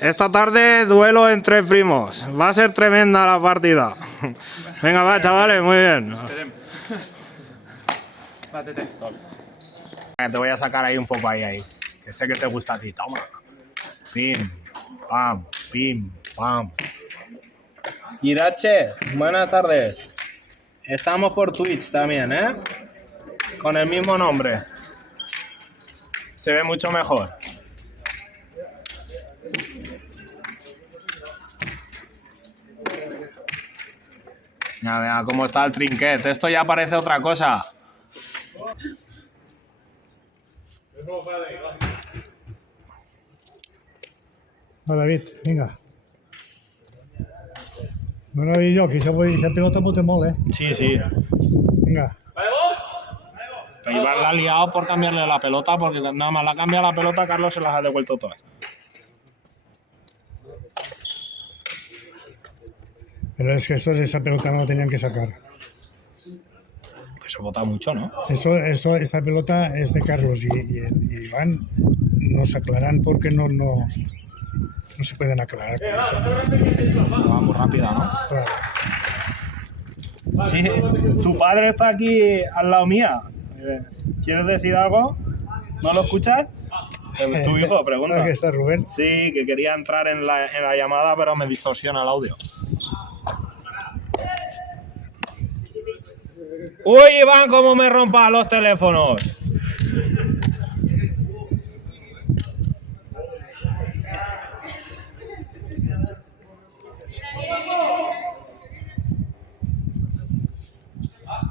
Esta tarde duelo entre primos. Va a ser tremenda la partida. Venga, va, chavales, muy bien. Te voy a sacar ahí un poco ahí. Que sé que te gusta a ti. Toma. Pim, pam. Irache, buenas tardes. Estamos por Twitch también, ¿eh? Con el mismo nombre. Se ve mucho mejor. Ya vea cómo está el trinquet. Esto ya parece otra cosa. Va, David, vinga. No vi jo, que esa pelota bote molt, Sí, sí. Vinga. Pero Iván la ha liado por cambiarle la pelota, porque nada más la cambia la pelota, Carlos se las ha devuelto todas. Pero es que esa pelota no la tenían que sacar. Eso bota mucho, ¿no? Esta pelota es de Carlos y Iván nos aclaran porque no se pueden aclarar. Va muy rápida, ¿no? Claro. Sí, tu padre está aquí al lado mía. ¿Quieres decir algo? ¿No lo escuchas? Tu hijo pregunta. ¿Qué está, Rubén? Sí, que quería entrar en la llamada, pero me distorsiona el audio. ¡Uy, Iván, cómo me rompa los teléfonos!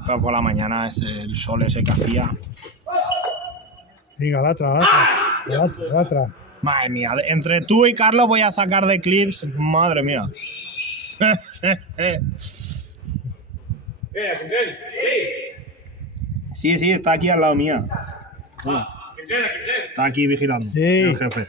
Pero por la mañana es el sol ese que hacía. Vinga, l'altra. Madre mía, entre tú y Carlos voy a sacar de clips. Madre mía. Sí, está aquí al lado mía. Está aquí vigilando el jefe.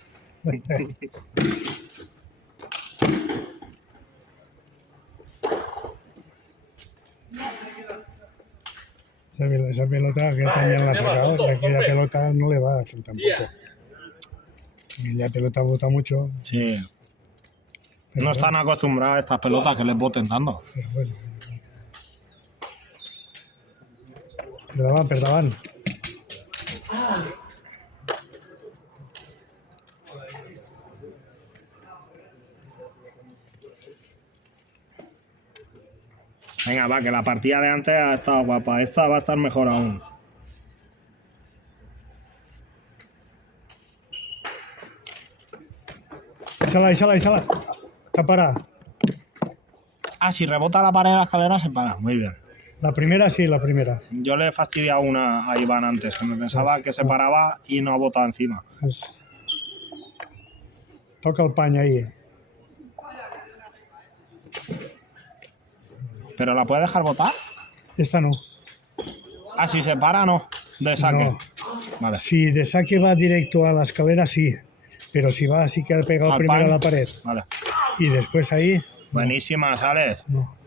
Esa pelota que también la ha sacado, que aquella pelota no le va a aquel tampoco. Aquella pelota bota mucho. Sí. No están acostumbrados a estas pelotas que les boten tanto. Pero bueno. Perdaban. Venga, va, que la partida de antes ha estado guapa. Esta va a estar mejor aún. Échala. Está parada. Ah, si rebota la pared de la escalera se para. Muy bien. La primera sí, la primera. Yo le he fastidiado una a Iván antes, que me pensaba que se paraba y no ha botado encima. Toca el paño ahí. ¿Pero la puede dejar botar? Esta no. Ah, si se para, no. De saque. No. Vale. Si de saque va directo a la escalera, sí. Pero si va así que ha pegado Al primero pan. a la pared. Vale. Y después ahí, Buenísima, ¿sales? no.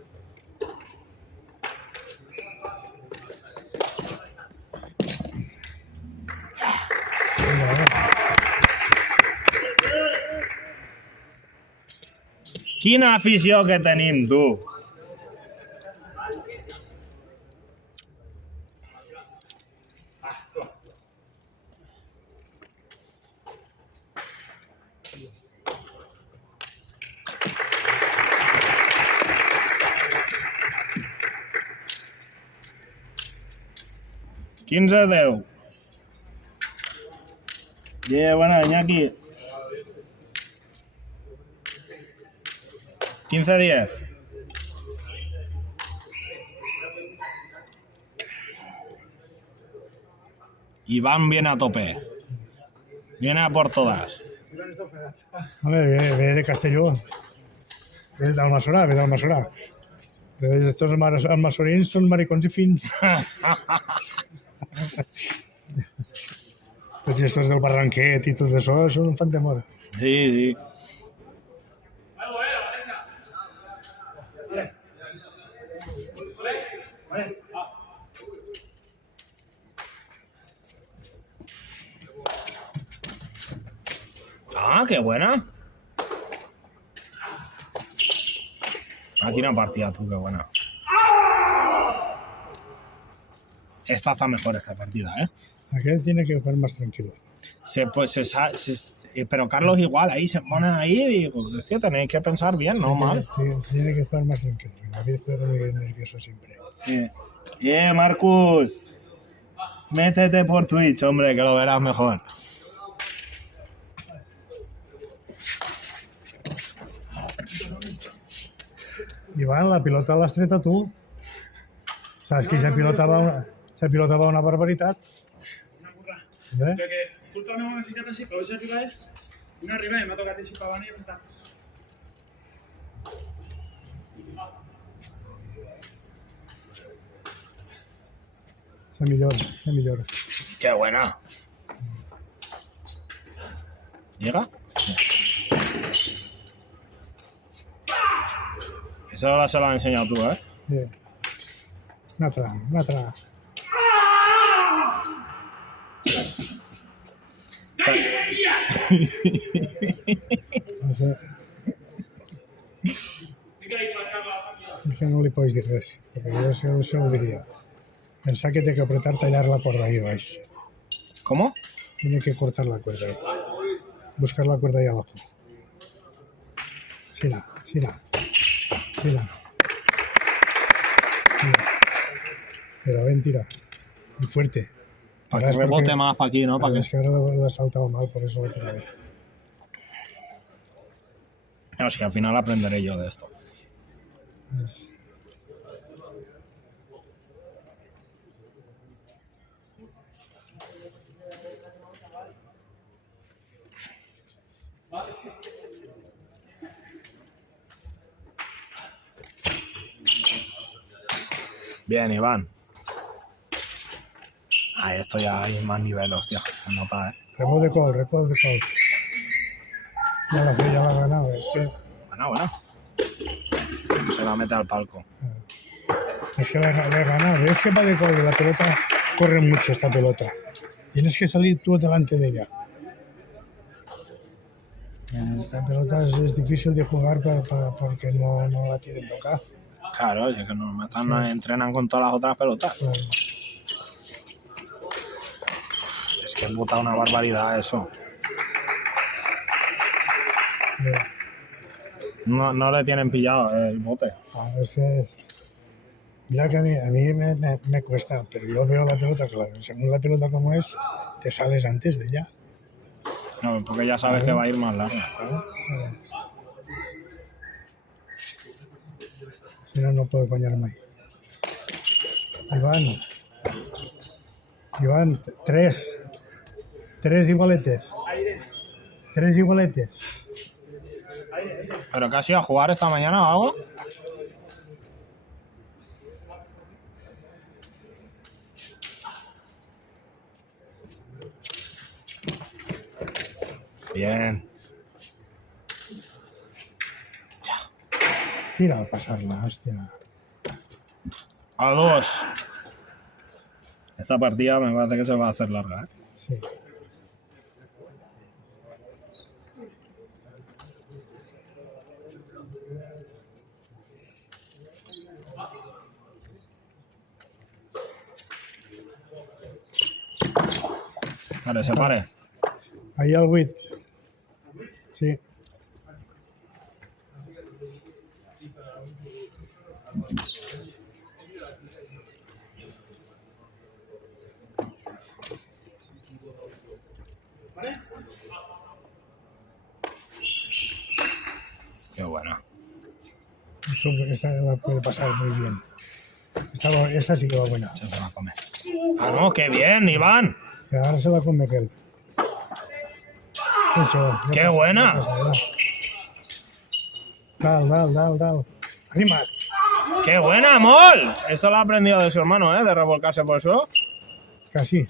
Quina afició que tenim, tu. $15-10. Yeah, bueno, Iñaki. 15-10. Iván viene a tope. Viene a por todas. Vale, ve de Castelló. Ve d'Almassora. Estos almassorins són maricons i fins. Tots estos del Barranquet i tot això són un fan de mort. Sí. Ah, qué buena. Aquí una partida, tú, qué buena. Esta está mejor, esta partida, ¿eh? Aquel tiene que jugar más tranquilo. Pero Carlos igual, ahí se ponen ahí y digo, hostia, tenéis que pensar bien, no mal. Tiene que jugar más tranquilo. David juega muy nervioso siempre. Marcus. Métete por Twitch, hombre, que lo verás mejor. Iván, la pilota l'has tret a tu. Saps que se pilotava una barbaritat? Bé? Perquè culpa no m'ha ficat així, però si arriba és una arriba i m'ha tocat així per avant i hem estat. Se millora. Qué buena. ¿Llega? Eso se lo has enseñado tú, ¿eh? Bé. Una altra. És que no li pots dir res, perquè jo se ho diria. Pensar que té que apretar, tallar la cuerda ahí baix. ¿Cómo? Tiene que cortar la cuerda ahí. Buscar la cuerda ahí abajo. Sira. Pero ven, tira. Y fuerte. Para que rebote más para aquí, ¿no? Para Es que ahora lo has saltado mal, por eso lo tira bien. No, sí, al final aprenderé yo de esto. Pues, Bien, Iván. Ah, esto ya hay más nivel, hostia. Se nota, ¿eh? Record de call. Ya la ha ganado, es que... Bueno. Se la mete al palco. Es que la he ganado. ¿Ves que va de call? La pelota corre mucho esta pelota. Tienes que salir tú delante de ella. Esta pelota es difícil de jugar porque no la tienen tocada. Claro, es que no entrenan con todas las otras pelotas. Claro. Es que es puta una barbaridad eso. No le tienen pillado el bote. Es que... Mira que a mí me cuesta, pero yo veo la pelota, claro, según la pelota como es, te sales antes de ella. No, porque ya sabes que va a ir más larga. Claro. Si no, no puedo ponerme ahí. Iván, tres igualetes. Tres igualetes. ¿Pero qué has ido a jugar esta mañana o algo? Bien. Tira a pasarla, hostia. A 2. Esta partida me parece que se va a hacer larga, ¿eh? Sí. Vale, se pare. Ahí al 8. Sí. Qué buena. Esta la puede pasar muy bien. Esta sí que va buena. Se va a comer. Ah, no, qué bien, Iván. Que ahora se la come aquel. ¡Qué buena! Dal. Anima. ¡Qué buena, Mol! Eso lo ha aprendido de su hermano, ¿eh? De revolcarse por eso. Casi.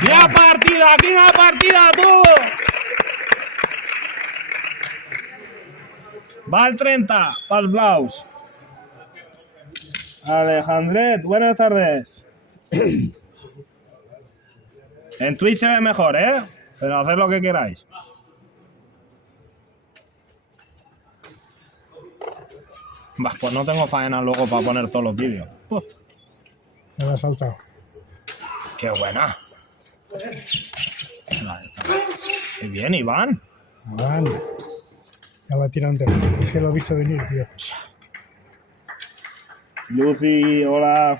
¡Quina partida! ¡Quina partida, tú! Va el 30 para el Blaus. Alejandret, buenas tardes. En Twitch se ve mejor, ¿eh? Pero haced lo que queráis. Bah, pues no tengo faena luego para poner todos los vídeos. Me la ha saltado. ¡Qué buena! Ahí está. ¡Qué bien, Iván! Vale. Ya la tira entera. Es que lo he visto venir, tío. Lucy, hola.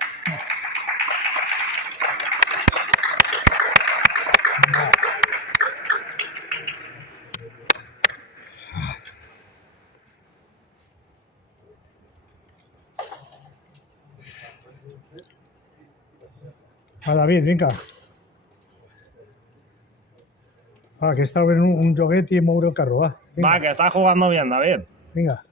Va, David, vinga. Va, que està obrint un joguet i moure el carro, va. Vinga, Va, que estás jugando bien, David. vinga.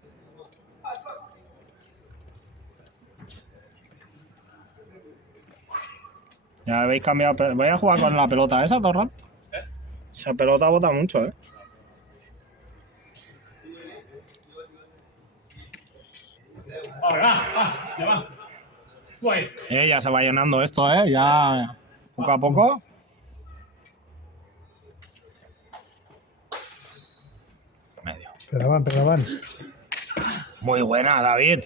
Ya habéis cambiado. Voy a jugar con la pelota esa, Torran. Esa pelota bota mucho, ¿eh? Ya va. Guay. Ya se va llenando esto, ¿eh? Ya poco a poco. Medio. Per davant. Muy buena, David.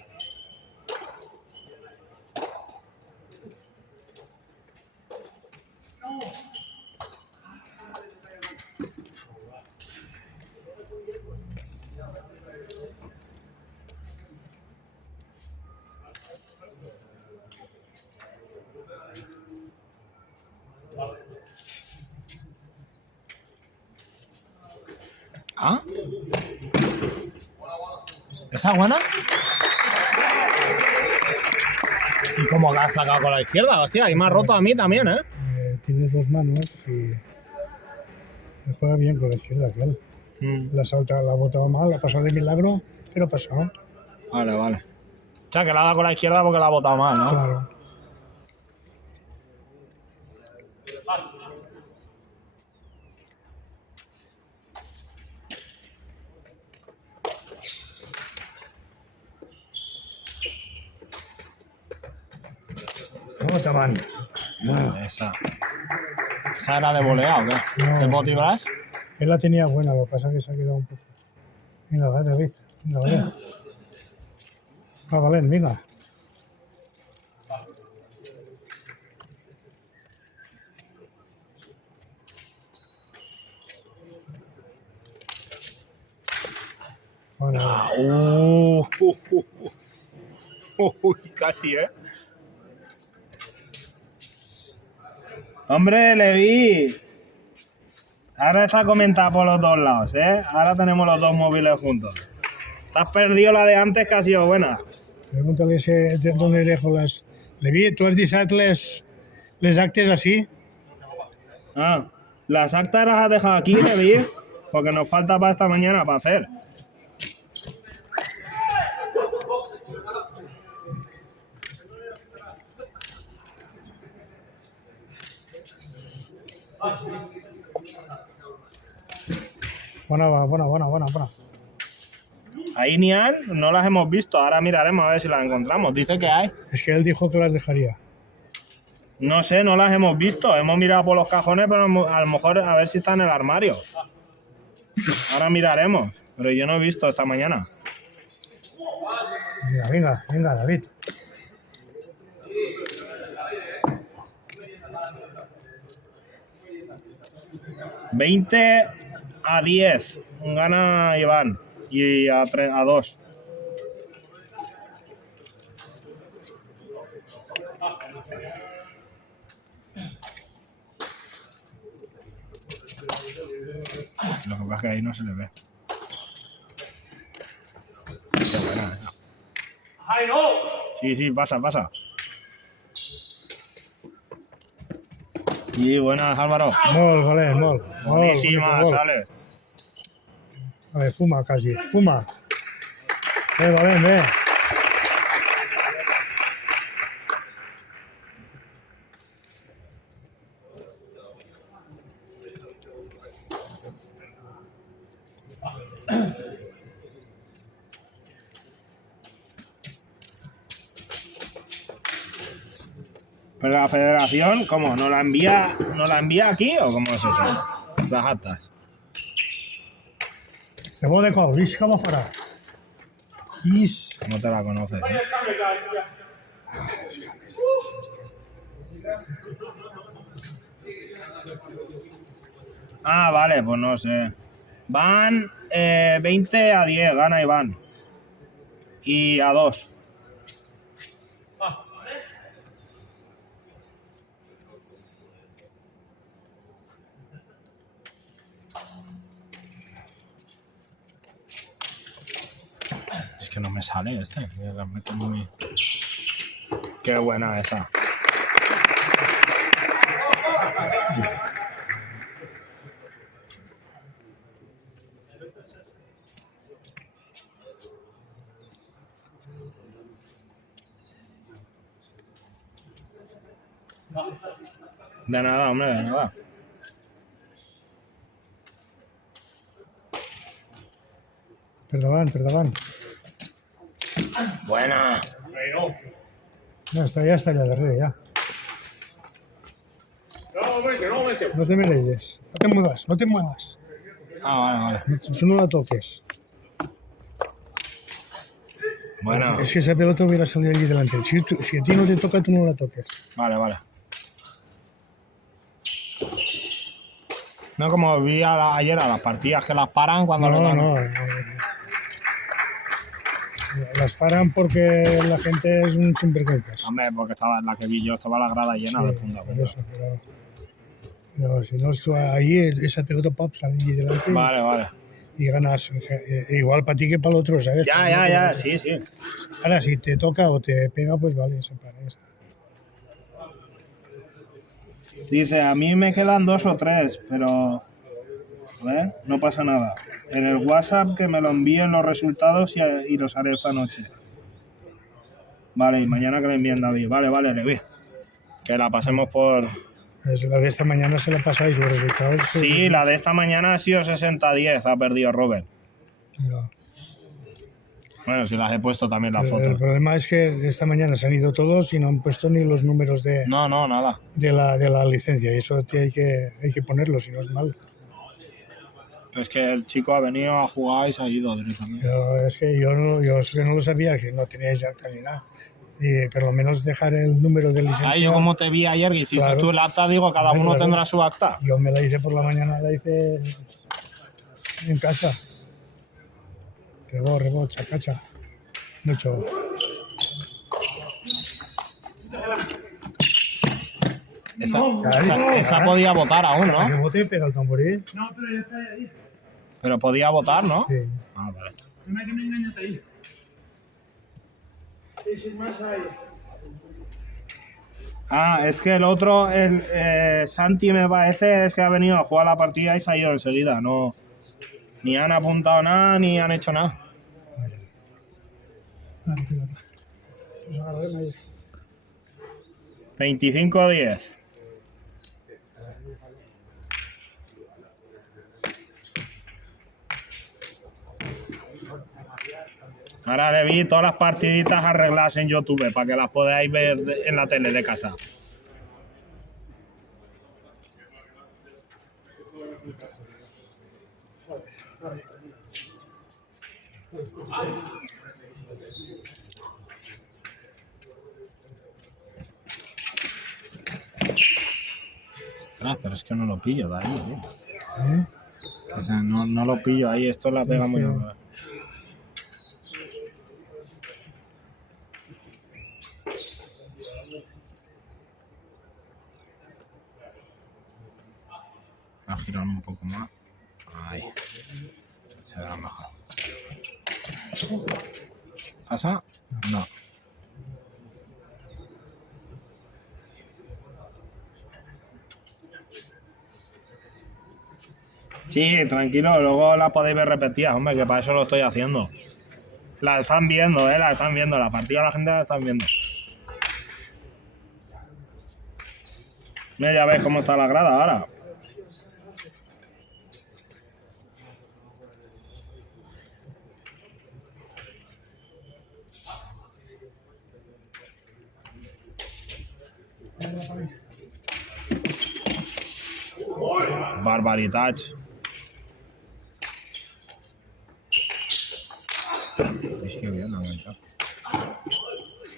¿Ah? ¿Esa buena? ¿Y cómo la has sacado con la izquierda? Hostia, y me ha roto a mí también, ¿eh? Tiene dos manos y me juega bien con la izquierda aquel. La salta, la ha botado mal, ha pasado de milagro, pero ha pasado. Vale, vale. O sea, que la ha dado con la izquierda porque la ha botado mal, ¿no? Claro. ¿Cómo te van? Esa. ¿Esa era de volea o qué? No. ¿De Botibras? Él la tenía buena, lo que pasa es que se ha quedado un poco. Venga, va, David. Venga, vale. Va, Valent, venga. Bueno, Ah, uy, casi, ¿eh? Hombre, le vi. Ahora está comentada por los dos lados, ¿eh? Ahora tenemos los dos móviles juntos. Te has perdido la de antes que ha sido buena. pregúntale dónde dejo las... Levi, ¿tú has deixat les actes así? Ah, las actas las has dejado aquí, le vi, porque nos falta para esta mañana para hacer. Bona. Ahí ni hay, no las hemos visto. Ahora miraremos a ver si las encontramos. Dice que hay. Es que él dijo que las dejaría. No sé, no las hemos visto. Hemos mirado por los cajones, pero a lo mejor a ver si está en el armario. Ahora miraremos. Pero yo no he visto esta mañana. Venga, David. $20-10. Gana Iván. Y a 2. Lo que pasa es que ahí no se le ve. Qué buena esa. ¡Ay, no! Sí, pasa. Y buenas, Álvaro. Molt, Valent, molt. Buenísima, sale. A ver, fuma casi. Fuma. Valent, ve. Pero la federación, ¿cómo? ¿Nos la envía aquí o cómo es eso? Las actas. Se vol de col, visca va fora. Is. No te la conoces. Ah, vale, pues no sé. Van 20-10, gana Iván. Y a 2. Es que no me sale este. La meto muy... Qué buena esa. De nada, hombre, de nada. Perdón. Buena. Ya está ya darrere, ya. No te mereyes. No te muevas. Ah, vale. Tú no la toques. Bueno. Es que esa pelota hubiera salido allí delante. Si a ti no te toca, tú no la toques. Vale. No como vi ayer a las partidas que las paran cuando le dan. No. Las paran porque la gente es un sinvergüenza. Hombre, porque estaba la que vi yo, estaba la grada llena de funda. Por eso, pero si no, tú ahí esa pelota pop sale allí delante. Vale. Y ganas. Igual para ti que para el otro, ¿sabes? Ya, sí. Ahora, si te toca o te pega, pues vale, se para esta. Dice, a mí me quedan 2 o 3, pero... No pasa nada. En el WhatsApp que me lo envíen los resultados y los haré esta noche. Vale, y mañana que le envíen David. Vale, Levi. Que la pasemos por... La de esta mañana se la pasáis los resultados. Sí, la de esta mañana ha sido 60-10, ha perdido Robert. No. Bueno, si las he puesto también las El fotos. problema es que esta mañana se han ido todos y no han puesto ni los números de No, nada. de la licencia. Y eso hay que ponerlo, si no es mal. Es que el chico ha venido a jugar y se ha ido directamente. Pero es que yo no lo sabía, que no teníais acta ni nada. Y por lo menos dejar el número de licencia. Yo como te vi ayer que hiciste Claro. tú el acta, digo, cada uno Claro. tendrá su acta. Yo me la hice por la mañana, la hice en casa. Rebot, chacacha. Mucho. Esa podía votar aún, ¿no? Rebote, pega el tamboril. No, pero ya está ahí. Pero podía votar, ¿no? Sí. Ah, vale. No hay que me engañes ahí. Y sin más ahí. Ah, es que el otro, Santi me parece, es que ha venido a jugar la partida y se ha ido enseguida. No, ni han apuntado nada, ni han hecho nada. 25-10. Ahora le vi todas las partiditas arregladas en YouTube para que las podáis ver en la tele de casa. Ostras, pero es que no lo pillo de ahí, tío. O sea, no lo pillo ahí, esto la pega muy mal. A girar un poco más. Ahí. Se verá mejor. ¿Pasa? No. Sí, tranquilo, luego la podéis ver repetidas, hombre, que para eso lo estoy haciendo. La están viendo, la están viendo. La partida la gente la están viendo. Mira, ya ves cómo está la grada ahora. Barbaritats. Es que bien, no entra.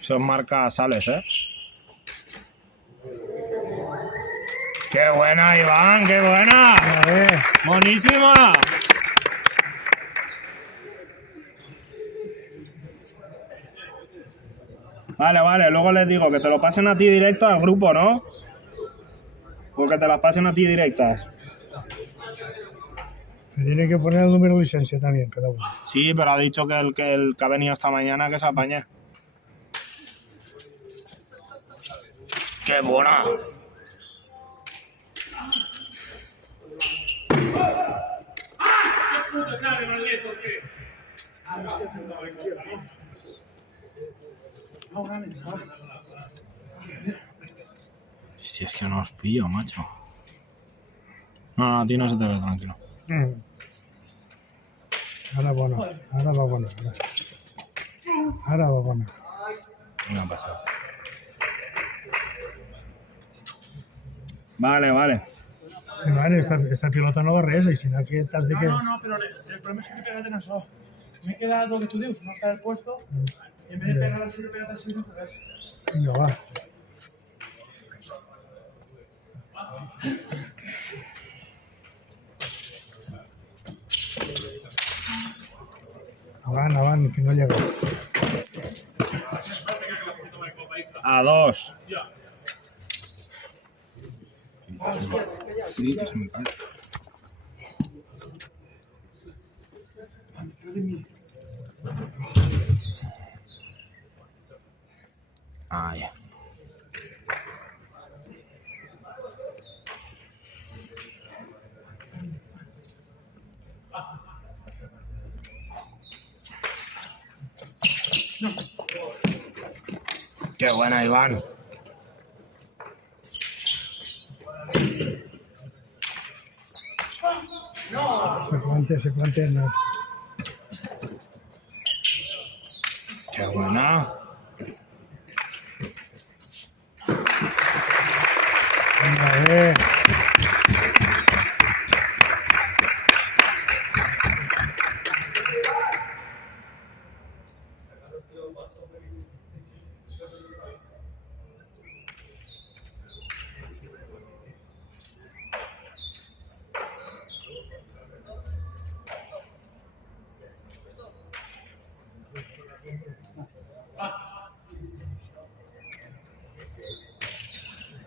Son marcas Sales, ¿eh? ¡Qué buena, Iván! ¡Qué buena! A ver, ¡Buenísima! Vale, luego les digo que te lo pasen a ti directo al grupo, ¿no? Porque te las pasen a ti directas. me tiene que poner el número de licencia también, cada uno. Sí, pero ha dicho que el que ha venido esta mañana que se apañe. ¡Qué buena! ¡Qué puto clave, maldito! ¿Qué? Hostia, es que no os pillo, macho. No, a ti no se te ve, tranquilo. Ahora bueno, ahora va bueno. Ahora va bueno. No ha pasado. Vale. Vale, esta pilota no va res, i si no aquí t'has de que... No, pero el problema es que me pegaste en eso. Me he quedado que tú dices, no está el puesto. Y en vez de pegar así, pegate así, no pegas. Vinga, va. Avant, que no llega. A 2. Sí, que se me cae. Ah, ya. Qué buena, Iván. Se plante, no. Qué buena. Venga,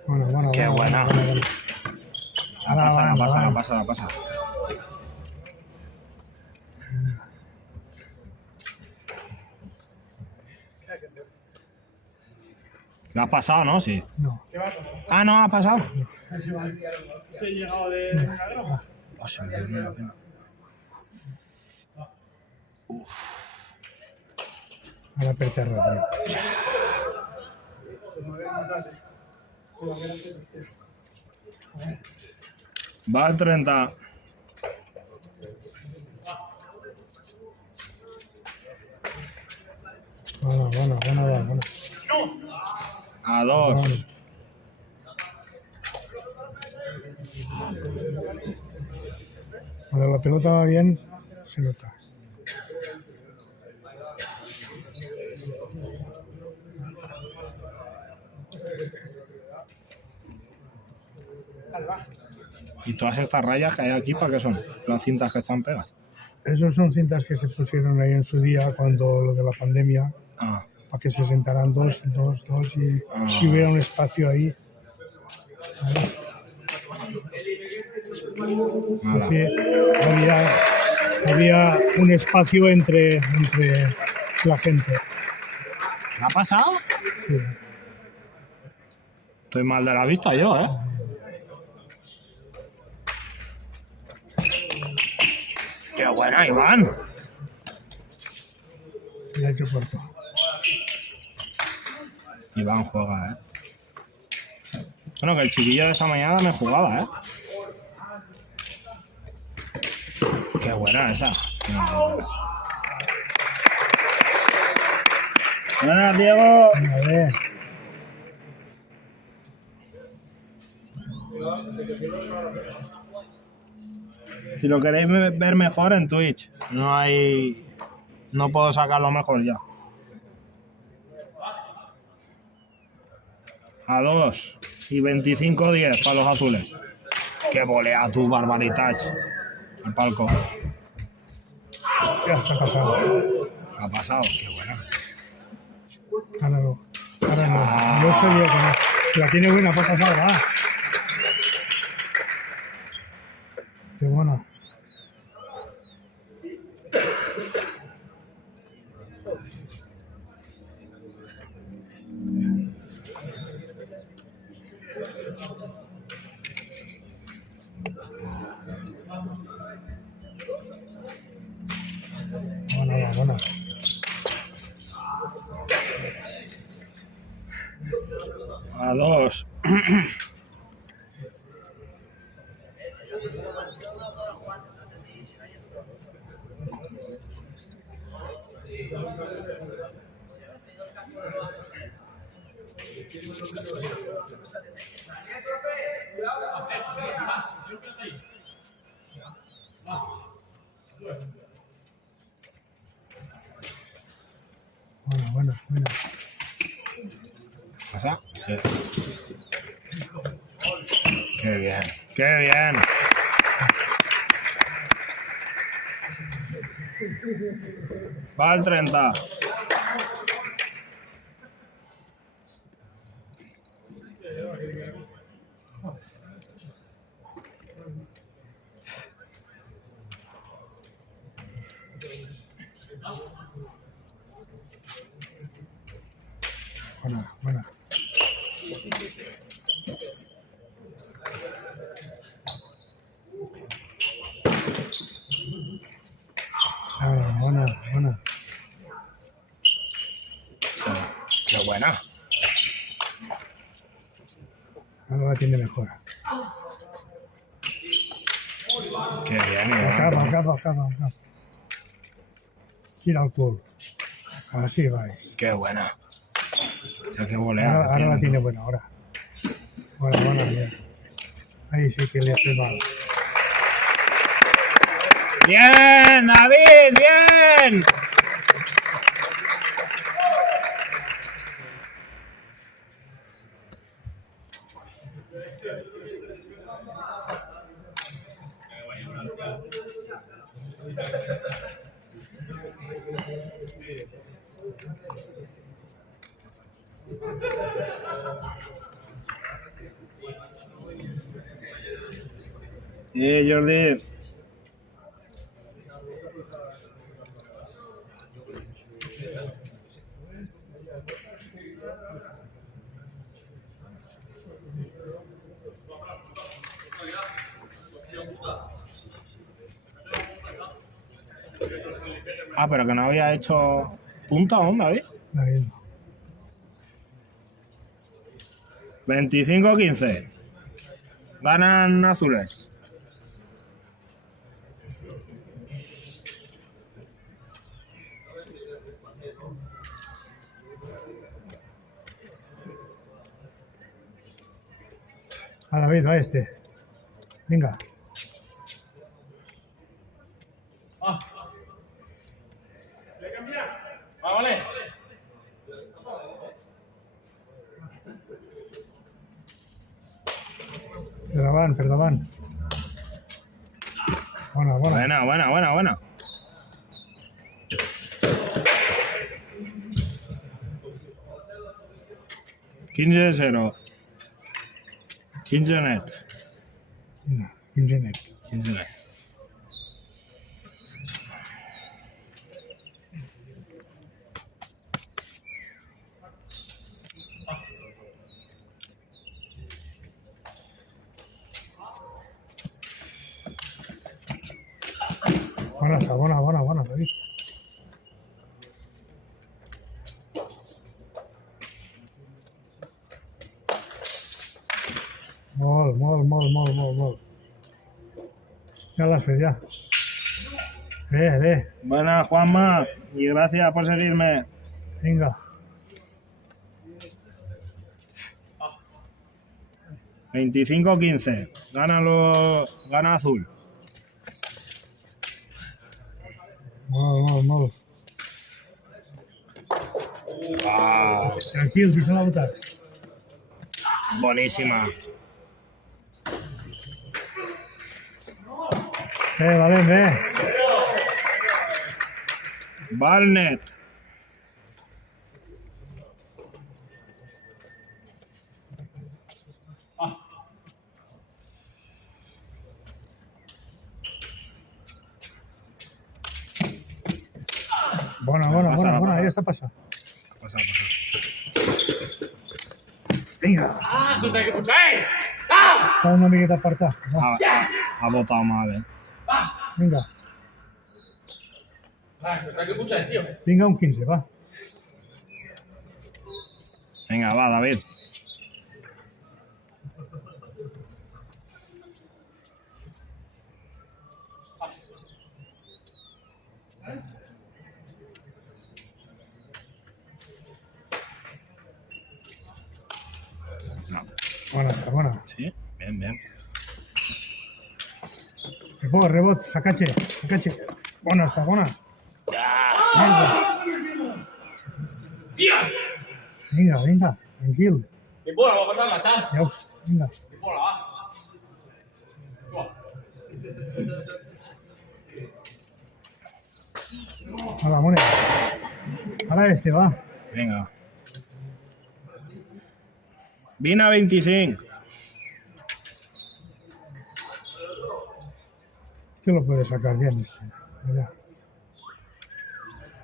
Bueno. Qué buena. La pasa. ¿La has pasado, no? Sí. No. Ah, no, ha pasado. Se he llegado de una droga. Oh, se me dio una pena. Ara per terra, tio. Va al 30. Bona. A 2. Cuando la pelota va bien, se nota. ¿Y todas estas rayas que hay aquí para qué son? Las cintas que están pegadas. Esos son cintas que se pusieron ahí en su día cuando lo de la pandemia, Ah, para que se sentaran dos y hubiera un espacio ahí. mala. Que había un espacio entre la gente. ¿Me ha pasado? Sí. Estoy mal de la vista yo, ¿eh? ¡Qué buena, Iván! Y ha hecho corto. Iván juega, ¿eh? Bueno, que el chiquillo de esta mañana me jugaba, ¿eh? ¡Qué buena esa! Buenas, Diego. A ver. Si lo queréis ver mejor en Twitch, no hay no puedo sacar lo mejor ya. A 2 y 25-10 para los azules. ¡Qué volea tu barbaridad! El palco. Ya está pasado. ¿Qué ha pasado? ¡Qué buena! Ahora no. Ahora no. Yo sabía que no. La tiene buena para pasar, va. Qué buena. Buena, buena. A 2. Buena, buena, buena. ¿Pasa? Sí. ¡Qué bien! ¡Qué bien! Va al 30. Buena, buena. Buena, buena. ¡Qué buena! Ahora la tiene mejor. ¡Qué bien! Acaba. Tira al culo. Así vais. ¡Qué buena! Ya que volea. Ahora la tiene buena, ahora. Buena, bien. Ahí sí que le hace mal. ¡Bien, David! ¡Bien! Jordi. Ah, pero que no había hecho punta aún, David. David. 25-15. Ganan azules. A David, va este. Venga. Vale. Perdoban. Buena. 15-0. 15 net. Venga, 15 net. 15 net. Buena, David. Molt. Ya las fe, ya. Buena, Juanma. Y gracias por seguirme. Venga. 25-15. Gana azul. Molt. Ah, Tranquilo, si se va a botar. buenísima. Vale. Barnett. Bona, ahí está pasa. Pasa. Vinga, Ah, contra que pucha, està una miqueta apartat. Va, Ha botado mal, vinga, contra que pucha, tío. vinga un 15, va. Venga, va, David. No. Bona. Sí, bien. Rebot, sacache. Bona, està bona. Vinga, tranquil. Mi bola, va a pasar la está. Ja, vinga. Mi bola, va. Hola, mone. Ara este, va. Venga. Vine a 25. Este lo puede sacar bien, este. Mira.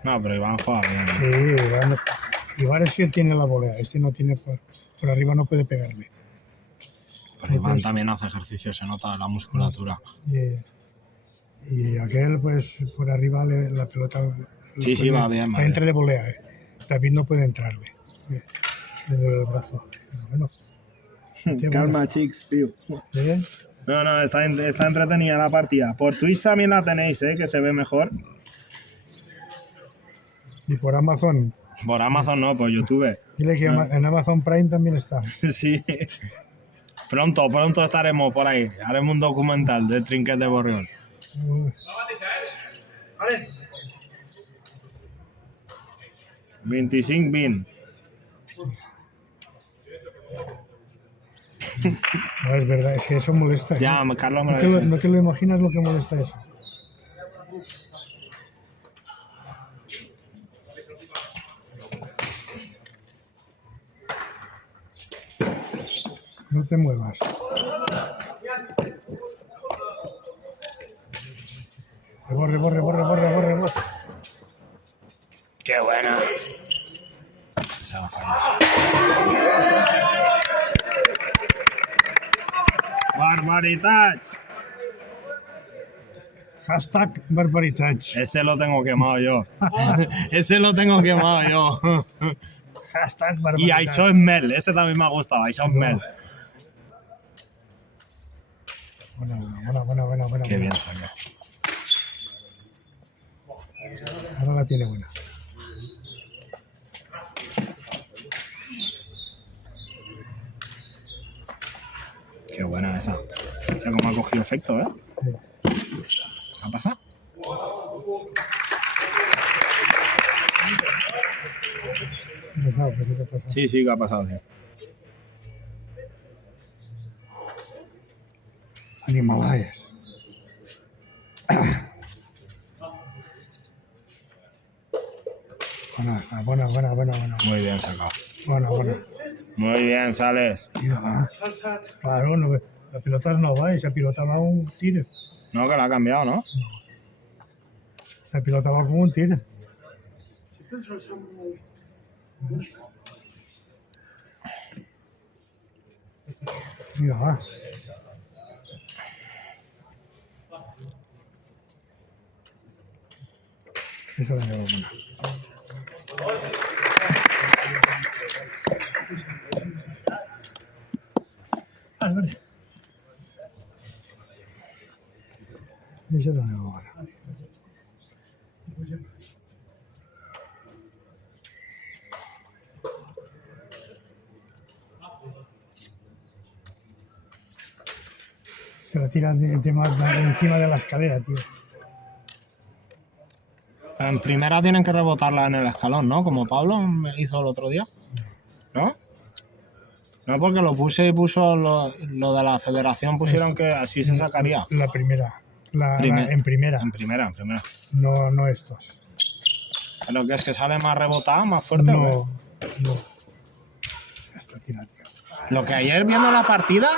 No, pero Iván juega bien. Sí, Iván es que tiene la volea. Este no tiene por arriba, no puede pegarle. Pero Iván también hace ejercicio, se nota la musculatura. Y aquel, pues, por arriba la pelota... Sí, va bien. Vale. Entra de volea, David no puede entrarle. Le duele el brazo. Pero bueno. Calma, chicos, tío. ¿Eh? No, está entretenida la partida. Por Twitch también la tenéis, que se ve mejor. Y por Amazon. Por Amazon no, por YouTube. Dile que en Amazon Prime también está. Sí. Pronto estaremos por ahí. Haremos un documental de Trinquet de Borriol. Vale. 25 bin. No, es verdad, es que eso molesta. Ya, Carlos me lo ha No dicho. te lo imaginas lo que molesta eso. No te muevas. Rebot. ¡Qué buena! Esa va a fallar. ¡Barbaritats! Hashtag barbaritats. Ese lo tengo quemado yo. Hashtag Y barbaritats. Aisho es Mel. Ese también me ha gustado. Aisho es Mel. Buena. Qué bien salió. Ahora la tiene buena. Qué buena esa. O sea, cómo ha cogido efecto, ¿eh? Sí. ¿Ha pasado? No sabes, ¿qué te pasa? Sí, que ha pasado, sí. Animalais. Buena. Muy bien sacado. Buena. Muy bien, Sales. Salsa. Claro, no, la pelota no va, esa pelota va un tiro. No, que la ha cambiado, ¿no? La pelota va como un tiro. Salsa. Mira, va. Esa la llevo buena. Vale. Esa la llevo buena. Se la tira encima de la escalera, tío. En primera tienen que rebotarla en el escalón, ¿no? Como Pablo me hizo el otro día. ¿No? No, porque lo puse y puso lo de la federación, pusieron que así se sacaría. La primera. En En primera. primera. No estos. Pero que es que sale más rebotada, más fuerte. ¿o No. Está tirando. Lo que ayer viendo la partida,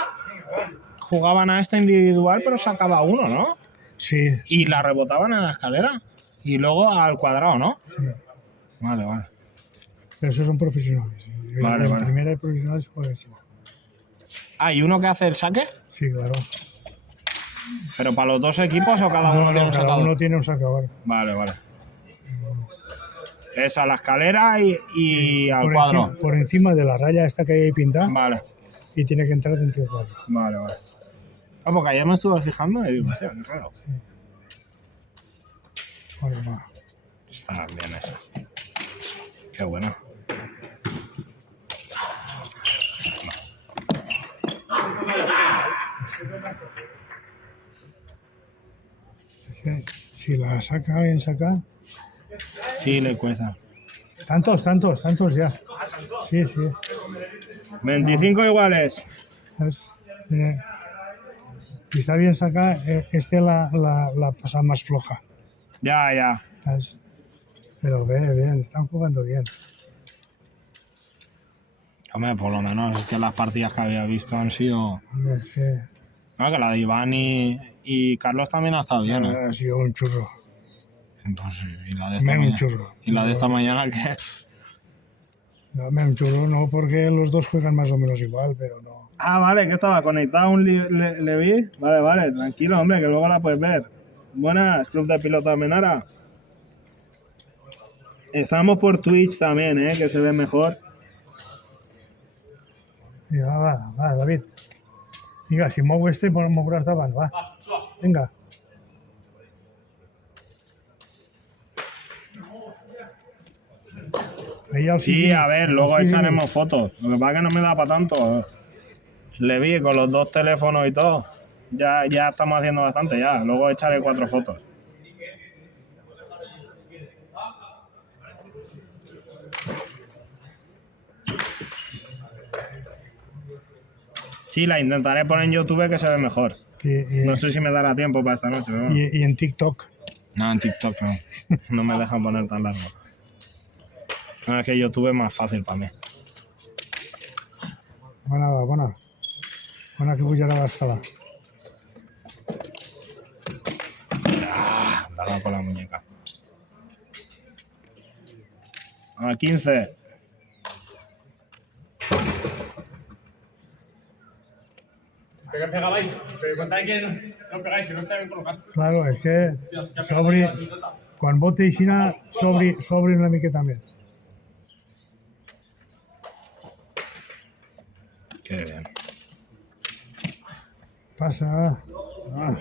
jugaban a esta individual, pero sacaba uno, ¿no? Sí. Y la rebotaban en la escalera. Y luego al cuadrado, ¿no? Sí. Vale. Pero esos son profesionales. Vale. En primera de profesionales juegan así. ¿Hay uno que hace el saque? Sí, claro. ¿Pero para los dos equipos o cada uno tiene un cada sacador? uno tiene un sacador. Vale. Es a la escalera y al Por cuadro. por encima de la raya esta que hay ahí pintada Vale. y tiene que entrar dentro del cuadro. Vale. Ah, porque ayer me estuve fijando y digo, hostia, qué raro. Sí. Vale, va. Está bien eso. Qué bueno. Es que si la saca bien saca. Sí, le cuesta. Tantos ya. Sí. 25 iguales. ¿Sabes? Mira, si está bien saca, la pasa más floja. Ya. ¿Sabes? Pero bien, están jugando bien. Hombre, por lo menos es que las partidas que había visto han sido... Es que No, que la de Iván y Carlos también ha estado bien, ¿eh? ha sido un churro. Pues sí, y la de esta Un mañana. churro. Y la de esta mañana que... No, un churro no, porque los dos juegan más o menos igual, pero no. Ah, vale, que estaba conectado un Levi. Vale, tranquilo, hombre, que luego la puedes ver. Buenas, Club de Pilotos Menara. Estamos por Twitch también, que se ve mejor. Vinga, va, David. Vinga, si mou este, mouràs davant, va. Vinga. Ahí al Sí, siguiente. a ver, luego Sí. echaremos fotos. Lo que pasa es que no me da para tanto. Levi, con los dos teléfonos y todo. Ya estamos haciendo bastante ya. Luego echaré 4 fotos. Sí, la intentaré poner en YouTube que se ve mejor. No sé si me dará tiempo para esta noche. Pero bueno. Y en TikTok. No, en TikTok no. No me dejan poner tan largo. No, es que YouTube es más fácil para mí. Bona, que pujarà a l'escala. Ah, me ha dado con la muñeca. A 15. Pero que pegabais, pero contáis que no pegáis, si no está bien colocado. Claro, és que s'obri... Quan voti Xina, s'obri una miqueta més. Qué bien. Passa. Ah.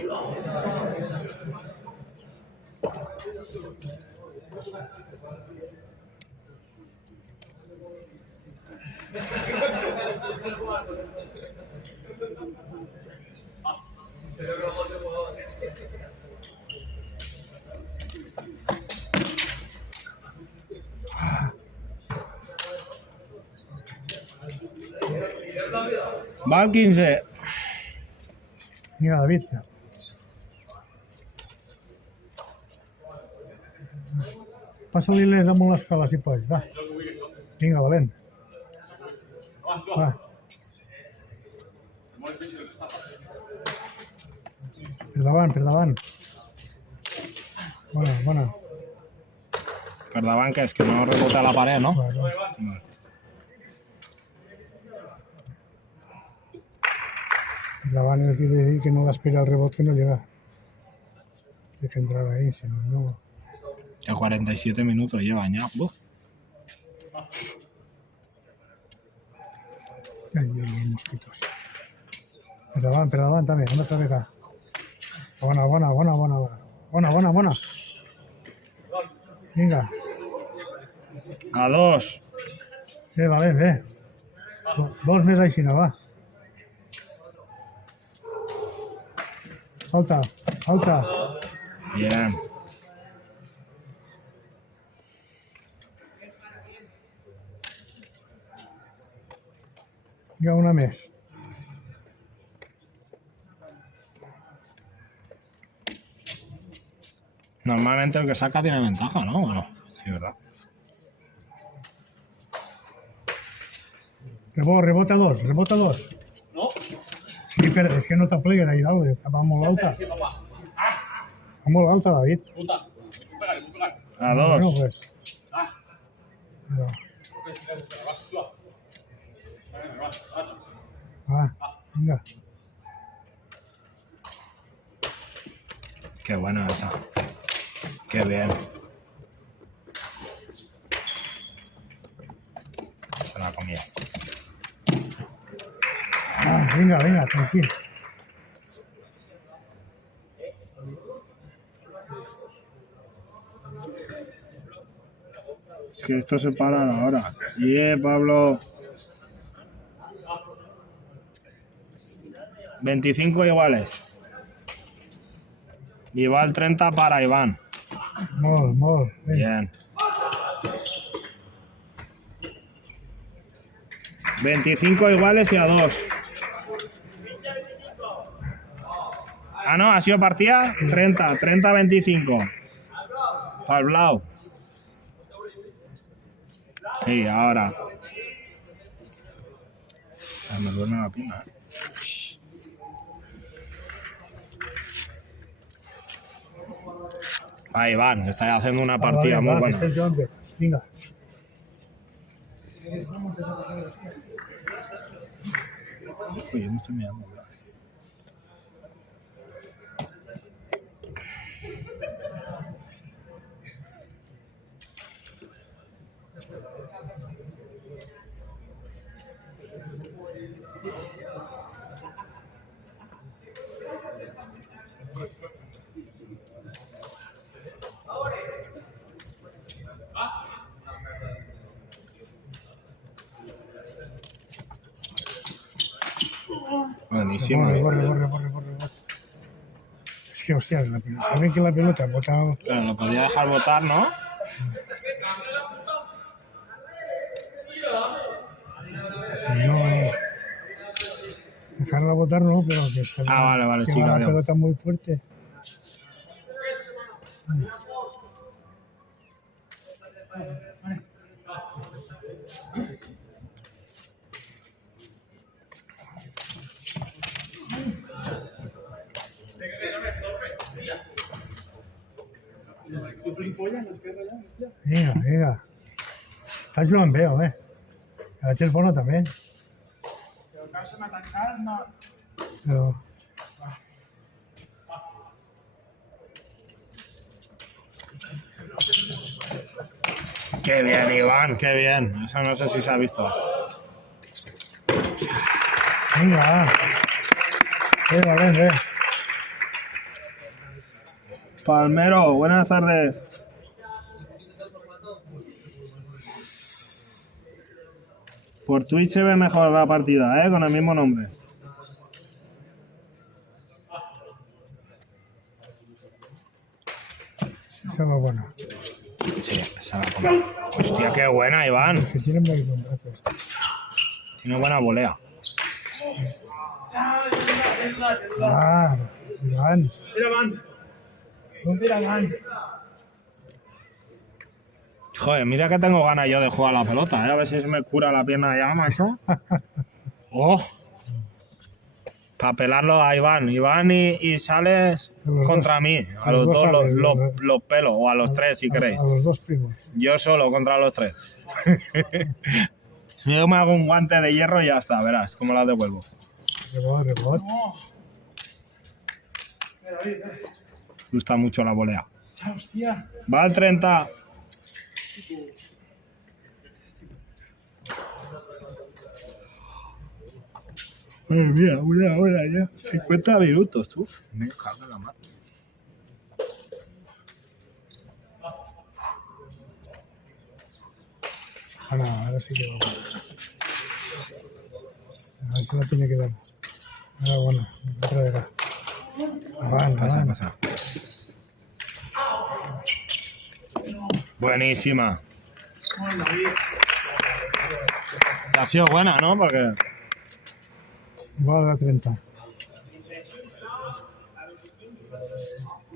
Va al 15. Vinga, David. Passa-li les damunt l'escala, si pots, va. Vinga, valent. Va. Per davant. Bona. Per davant, que és que no rebota a la paret, no? Claro. Vale. Per davant el quiere decir que no espera el rebot que no llega. Hay que entrar ahí, si no... Ya 47 minutos llevan ya. Buf. Ai, els mosquitos. Per davant també, una altra vegada. Bona. Vinga. A 2. Valent. Dos més així, va. Alta. Bien. Vinga, una més. Normalmente el que saca tiene ventaja, ¿no? Bueno, sí, ¿verdad? Rebota dos, rebota dos. No? Sí, però és que no t'apleguen ahí dalt, estava molt alta. Sí, papá. Està molt alta, David. Puta. Me puedo pegar, me puedo pegar. A Bueno, dos. pues. Ah. Però, Espera, va, tú va. Venga, va. va, vinga. Qué buena esa. Qué bien. Se la comía. Ah, vinga, vinga, tranquil. Es que esto se para ahora. Pablo. 25 iguales. Y va el 30 para Iván. Molt, molt. Bé. Bien. 25 iguales y a 2. Ah, no, ha sido partida 30, 30-25. Para el Blau. Sí, ahora. Ay, me duele la pierna, ¿eh? Va, Iván, que está haciendo una partida Va, muy que buena. és el Joan B. Vinga. Uy, yo me estoy mirando. Buenísimo. Corre. Es que, hostia, saben que la pelota bota... Pero lo podía dejar botar, ¿no? No, dejarla botar no, pero que se Vale, que sí, va la claro. pelota muy fuerte. ¿Tu plimpolla nos queda ya, hostia? Vinga. Està Joan bé, home. La té el bono també. Pero caso me atacar, no. Però... Qué bien, Iván, qué bien. Eso no sé si se ha visto. Vinga. Bé. Palmero, buenas tardes. Por Twitch se ve mejor la partida, con el mismo nombre. Esa va buena. Sí, esa la pongo. Hostia, qué buena, Iván. Que tiene muy buen brazo este. Tiene buena volea. Ah, Iván. Mira, Van. Joder, mira que tengo ganas yo de jugar a la pelota, A ver si se me cura la pierna ya, macho. ¡Oh! Para pelarlo a Iván. Iván y Sales Los contra dos. mí. A Los los dos dos Sales, los pelos. O a los tres, si queréis. A los dos primos. Yo solo contra los tres. Yo me hago un guante de hierro y ya está, verás cómo la devuelvo. Rebot. No. Mira, Me gusta mucho la volea. hostia. Va al 30. Mira, una hora ya. 50 minutos, tú. Me cago en la madre. Ahora sí que va. Ahora se la tiene que dar. Ahora bueno, otra vez. Pasa. Buenísima. Ha sido buena, ¿no? Porque Igual a 30.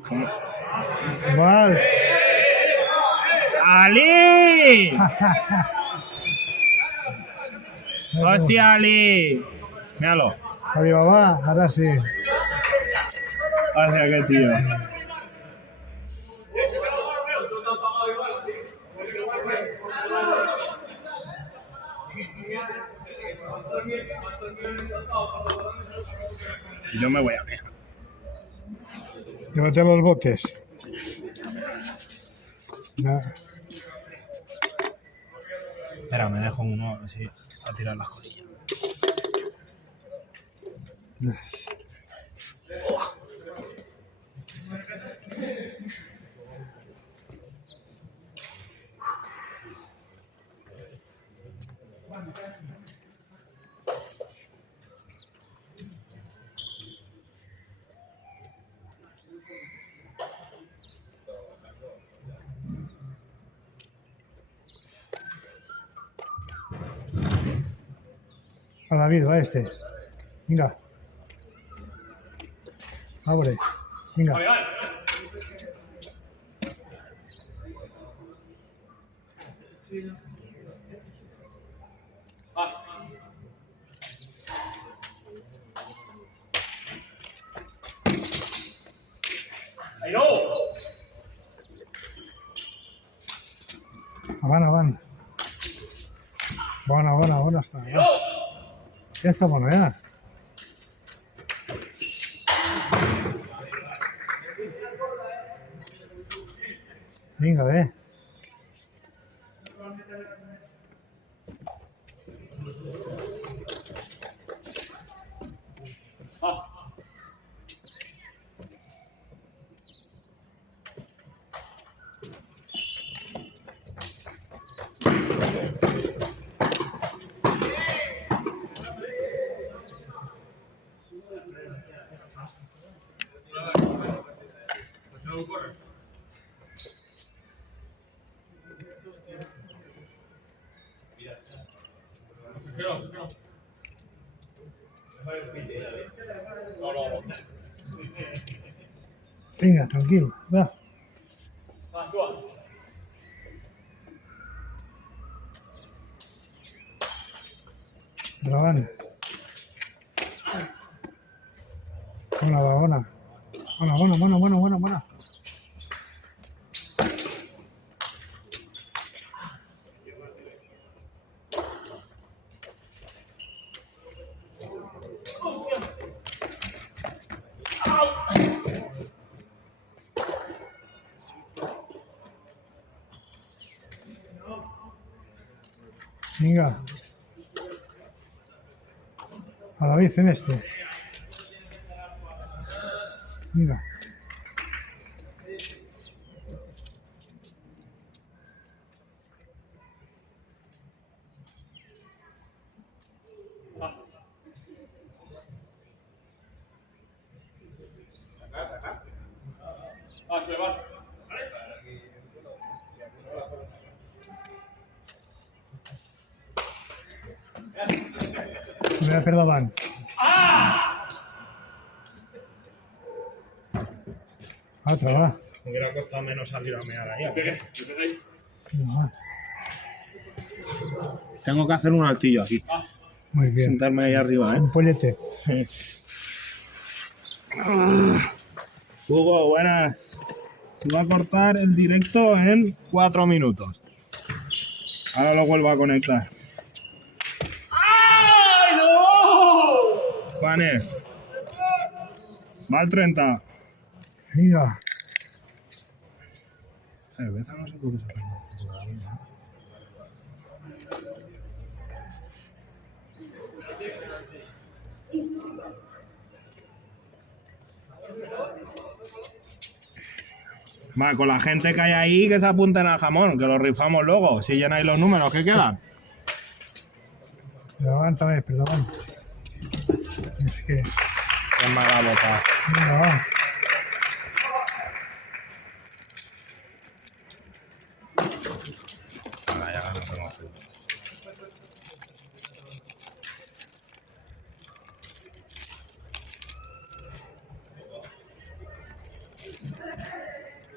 ¿Cómo? Igual. ¡Ali! ¡Hostia, Ali! Míralo. Alibaba, ahora sí. Hostia, qué tío. Yo me voy a ver. Llévate los botes. Espera, me dejo uno así a tirar las colillas. A David, va este. Venga. Abre. Venga. Van. Bona està. Va. Ja està bona, ja. Vinga, bé. Vinga, tranquil, va. Endavant. Bona. Bona. Venga. A David en este. Mira. Mira per davant. Altra, va. Me hubiera costado menos salir a mear ahí. No, Tengo que hacer un altillo aquí. muy bien. Sentarme ahí arriba, ¿eh? Un pollete. Hugo, buenas. Voy a cortar el directo en 4 minutos. Ahora lo vuelvo a conectar. ¡Ay, no! Juanes. Va al 30. Venga. Cerveza no sé por qué se pone. Va, con la gente que hay ahí que se apunten al jamón, que lo rifamos luego, si llenáis los números que quedan. Levántame, perdón. Es que... Es mala boca. Venga, va. Ahora ya no tengo frío.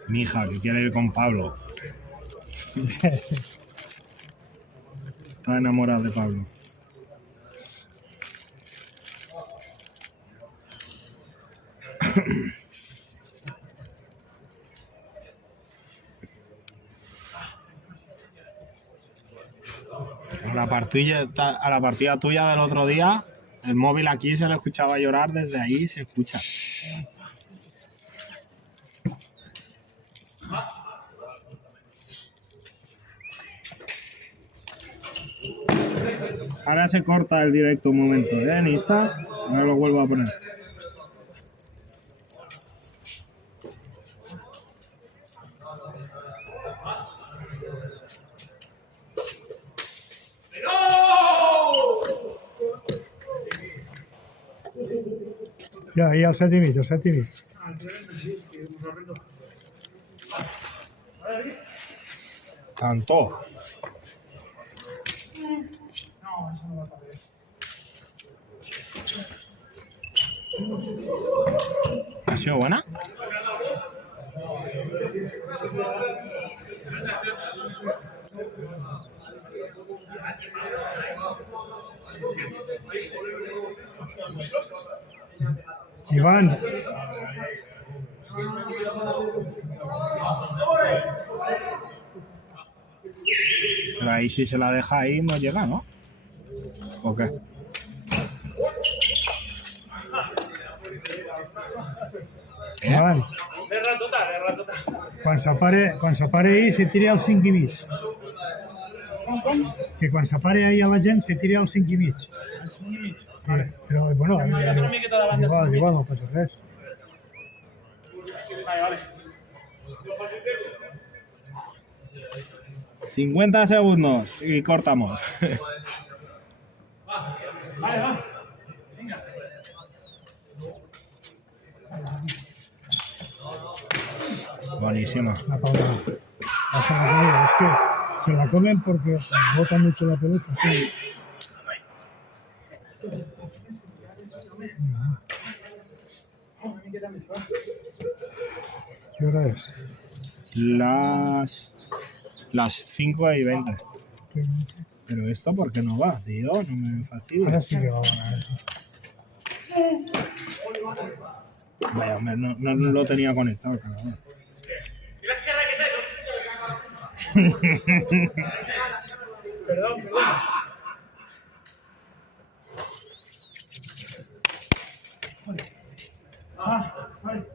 Mi hija, que quiere ir con Pablo. Está enamorada de Pablo. A la partida tuya del otro día, el móvil aquí se le escuchaba llorar, desde ahí se escucha. Ahora se corta el directo un momento, ¿eh? En Insta, ahora lo vuelvo a poner. Ja, i el 7 i mig, el 7 i mig. Cantó. ¿Ha sido buena? Iván, Pero ahí si se la deja ahí no llega, ¿no? ¿O qué? Iván, De ratota. quan s'apare ahí se tira al 5 i mig. Que quan s'apare ahí a la gent se tira al 5 i mig. Al 5 i mig. Sí, però, bueno, una miqueta davant del 5 i mig. igual no passa res. Vale. 50 segundos y cortamos. Vale, va. Venga. Buenísima. La palma. Pasa la comida, es que se la comen porque bota mucho la pelota. Sí. ¿Qué hora es? Las 5:20. Pero esto, ¿por qué no va, tío? No me fastidies. Ahora sí que va a ganar. Vaya, hombre, no lo tenía conectado, cabrón. Perdón. Vale.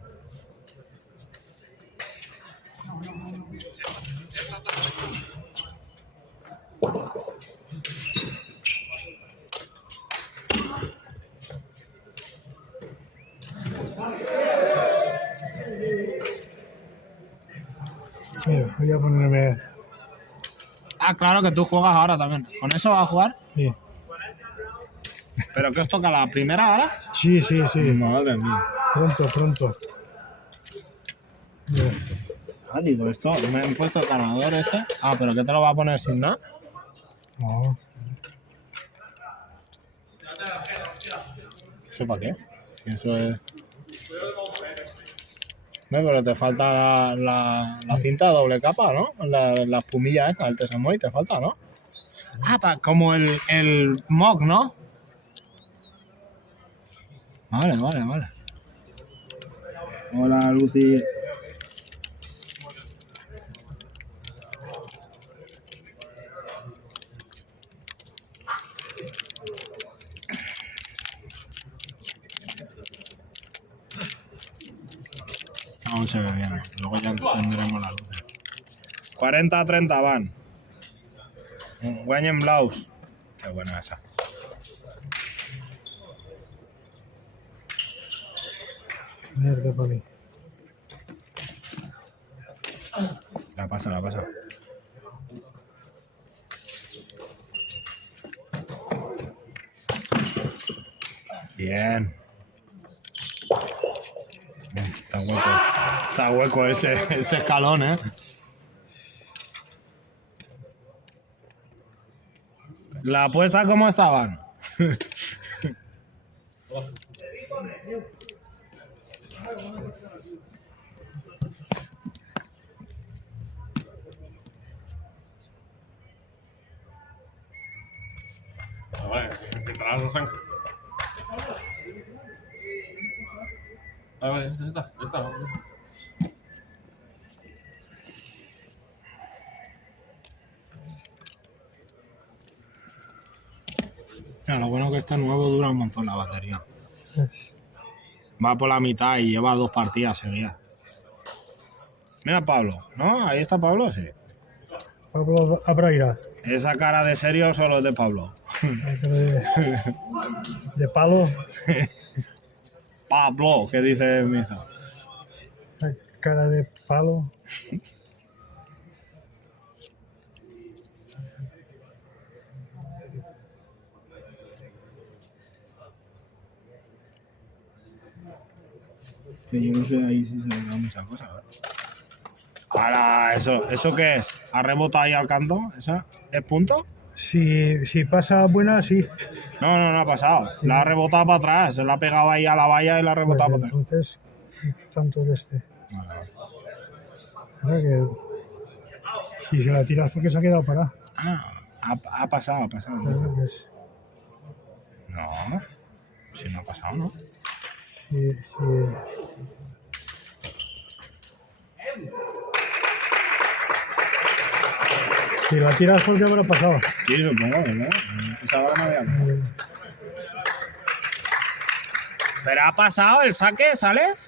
Mira, voy a ponerme... Ah, claro que tú juegas ahora también. ¿Con eso vas a jugar? Sí, ¿Pero qué os toca, la primera ahora? sí. Madre mía. Pronto. Mira. Ah, digo, esto, me han puesto el cargador este. Ah, pero ¿qué te lo va a poner sin nada? No, ¿Eso para qué? Eso es... No, pero te falta la cinta doble capa, ¿no? La espumilla esa, el Tesemoy, te falta, ¿no? Ah, como el MOG, ¿no? Vale. Hola, Lucy. Aún se ve bien, luego ya encenderemos la luz. 40-30 van. Guanyen Blaus. Qué buena esa. mierda para mí. La pasa. Bien. Está hueco ese escalón, ¿eh? ¿La apuesta cómo estaban? Atrás, Frank. Vale, está. Mira, lo bueno que este nuevo dura un montón la batería. Va por la mitad y lleva 2 partidas seguidas. Mira Pablo, ¿no? Ahí está Pablo, sí. Pablo Abraira. Esa cara de serio solo es de Pablo. De palo. Pablo, que dice mi hija. La cara de palo. Que yo no sé ahí si se le da muchas cosas. ¡Hala! ¿Eso qué es? ¿Ha rebotado ahí al canto? ¿Esa es punto? Si pasa buena, sí. No ha pasado. La ha rebotado para atrás. Se la ha pegado ahí a la valla y la ha rebotado Pues para atrás. entonces, tanto de este. Vale. Ahora que, si se la tiras porque se ha quedado parada. Ah, ha pasado. Claro que es- No, si no ha pasado, ¿no? si- si la tiras porque habrá pasado. Sí, supongo, ¿verdad? Esa hora no había. ¿Pero ha pasado el saque, sales?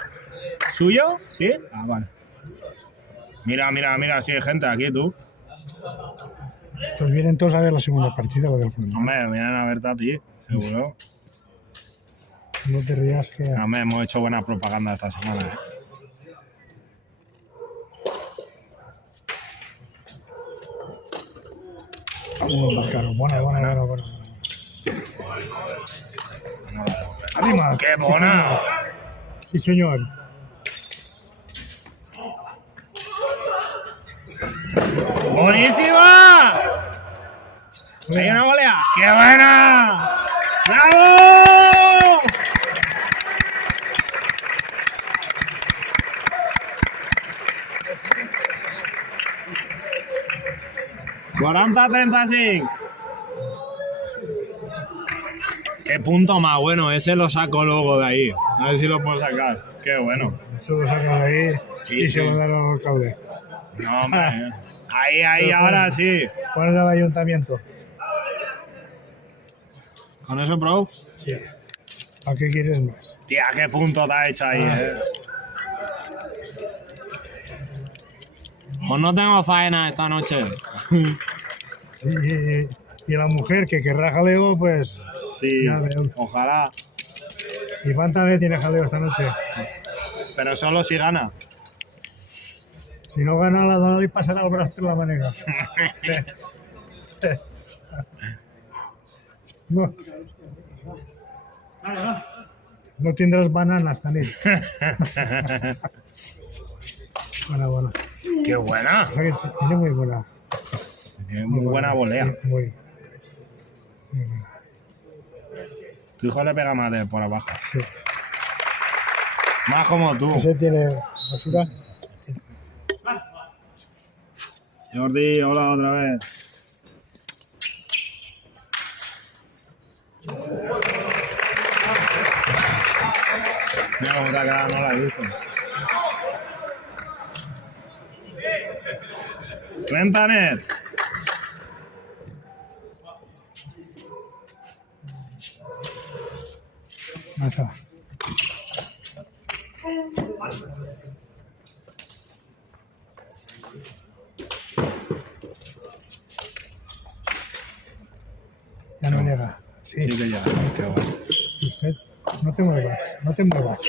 ¿Suyo? ¿Sí? Ah, vale. Mira, sí hay gente aquí, tú. Entonces vienen todos a ver la segunda partida, la del fondo. Hombre, vienen a verte a ti, seguro. No te rías que... Hombre, hemos hecho buena propaganda esta semana, ¿eh? Claro, buena. Arriba. ¡Qué buena! Sí, señor. ¡Buenísima! ¡Hay una volea! ¡Qué buena! ¡Bravo! ¡40-35! ¡Qué punto más bueno! Ese lo saco luego de ahí. A ver si lo puedo sacar. ¡Qué bueno! Eso lo sacan de ahí Sí, y se sí. lo dan al alcalde. No, hombre. Ahí, ahora sí. ¿Cuál es el ayuntamiento? ¿Con eso, bro? Sí. ¿Para qué quieres más? Tía, qué punto te ha hecho ahí, Pues no tengo faena esta noche. Y la mujer que querrá jaleo, pues Sí, ya veo. ojalá. Iván también tiene jaleo esta noche. Pero solo si gana. Si no gana, la dona le pasará el brazo en la manera. No, Vale, va. no tendrás bananas también. Buena. ¡Qué buena! O sea que tiene muy buena. Muy buena volea. Sí, muy buena. Tu hijo le pega más de por abajo. Sí. Más como tú. Ese tiene basura. Jordi, hola otra vez. Mira cómo se ha quedado, no la he visto. Ventanet. Masa. Ya no niega. Sí. Sí que ya. Qué bueno. Usted, no te muevas.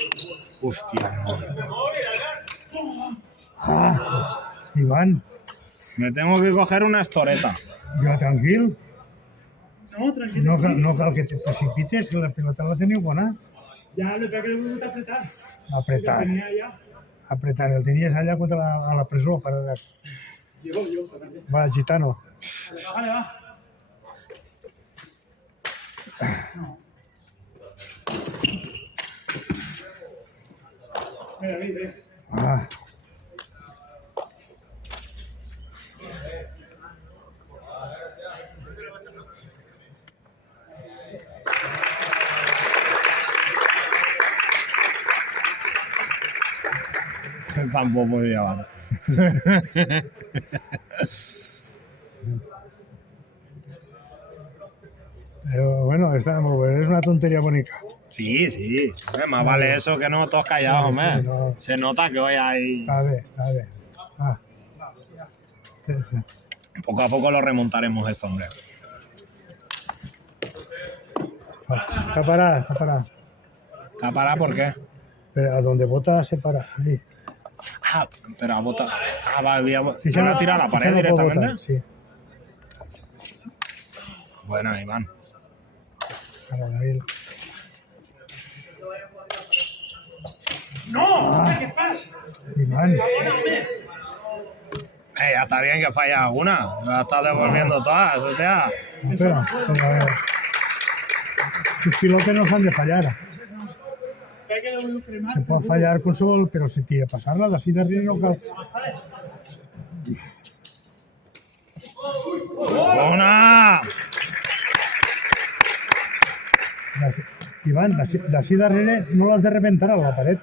Hostia, no. Ah, Iván, Me tengo que coger una estoreta. ya tranquilo. No, tranquilo. No cal que te precipites, que la pelota la teniu bona. Ya le pegué un gusta apretar. Apretar, Tenía ya. apretar. El tenies allà contra la presó. Yo, también. Va, gitano. Vale, va. No. Mira, ve. Ah, tampoco podía llevar. Pero bueno, es una tontería bonita. Sí, sí. Más vale eso que no todos callados, Sí, hombre. no. Se nota que hoy hay... A ver. Ah. Sí. Poco a poco lo remontaremos esto, hombre. Está parada. ¿Está parado por qué? Pero a donde bota se para. Ahí. Ah, pero a botar. Ah, va, Sí, ¿se la tira a la pared no puede directamente? botar, sí. Bueno, Iván. Para David. No, hombre, ¿qué pasa? Iván. Bueno, hombre. Ya está bien que falla alguna. La estás devolviendo todas, o sea. Espera, a ver. Los pilotos no se han de fallar. Que hay que devolver cremar. Se puede fallar con sol, pero si quiere pasarla, así de arriba no cal. ¡Una! Iván, así de arriba no las de reventar a la pared.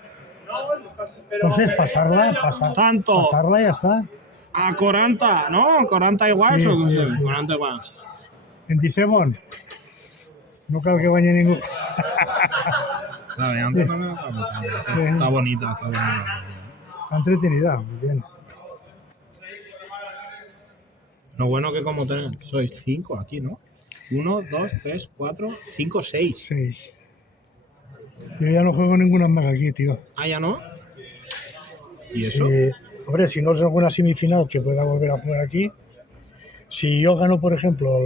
Entonces pasarla, Tanto. pasarla y ya está. A 40, ¿no? 40 igual. Sí, o sí, qué? sí. 40 igual. 27. No cal que guanye ningú. La de antes también está bonita. Está bonita. Está entretenida, muy bien. Lo bueno que como sois 5 aquí, ¿no? 1, 2, 3, 4, 5, 6. 6. Yo ya no juego ninguna más aquí, tío. Ah, ¿ya no? ¿Y eso? Hombre, si no es alguna semifinal que pueda volver a jugar aquí, si yo gano, por ejemplo,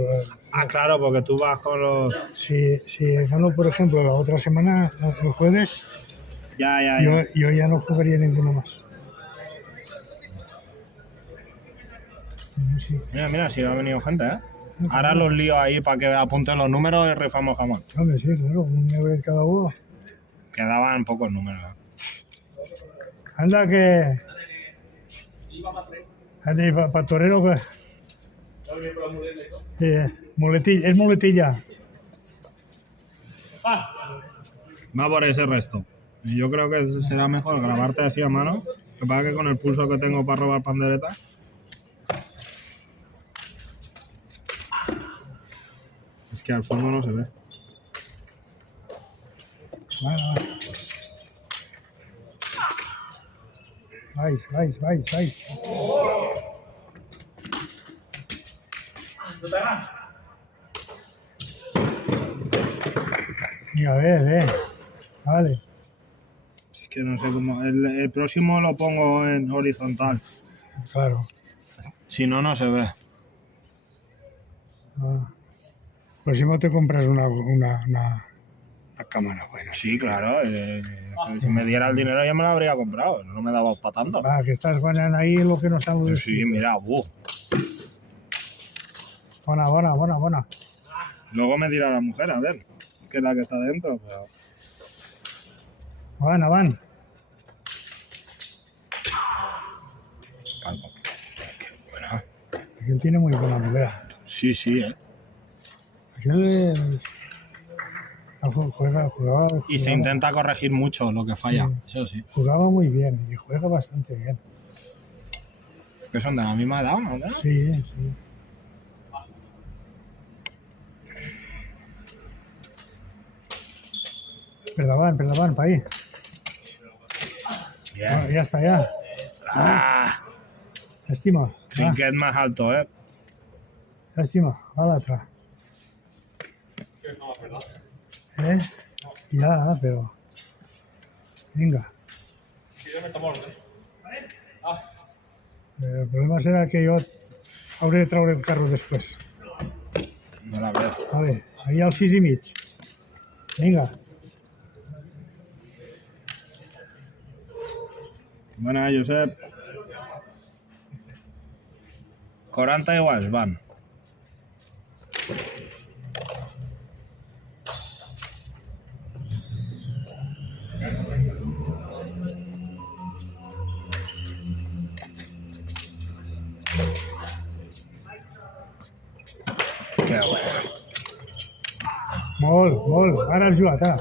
Ah, claro, porque tú vas con los... si gano, por ejemplo, la otra semana, el jueves, Ya. yo ya no jugaría ninguno más. Sí. Mira, si ha venido gente, ¿eh? Ahora los lío ahí para que apunten los números y rifamos jamón. Hombre, sí, claro, un euro de cada uno. Quedaban pocos números. Anda que... Anda, para torero que... Muletilla, es muletilla. Va por ese resto. Y yo creo que será mejor grabarte así a mano. Que pasa que con el pulso que tengo para robar pandereta. Es que al fondo no se ve. Vais. Mira, ve. Vale. Es que no sé cómo. El próximo lo pongo en horizontal. Claro. Si no, no se ve. Próximo te compras una cámara buena. Sí, claro. Si me diera el dinero ya me lo habría comprado. No me daba para tanto. Que estás buena ahí lo que no están los... Sí, mira, Buena. Luego me dirá la mujer, a ver, que es la que está dentro. Pero... Van. Calma. Qué buena. Aquel tiene muy buena novela. Sí, Aquel jugaba... Y se intenta corregir mucho lo que falla, Sí. eso sí. Jugaba muy bien y juega bastante bien. Que son de la misma edad, ¿no? Sí. Perdaban, para ahí. Bien. Ya está, ya. Lástima. Trinquet más alto, ¿eh? Lástima. Va la otra. Ya, pero... Venga. El problema será que yo hauré de traure el carro després. No la veo. Vale, ahí al 6,5. Vinga. Buena, Josep. 40 iguals van. Que bueno. Molt. Ara has jugat, ara.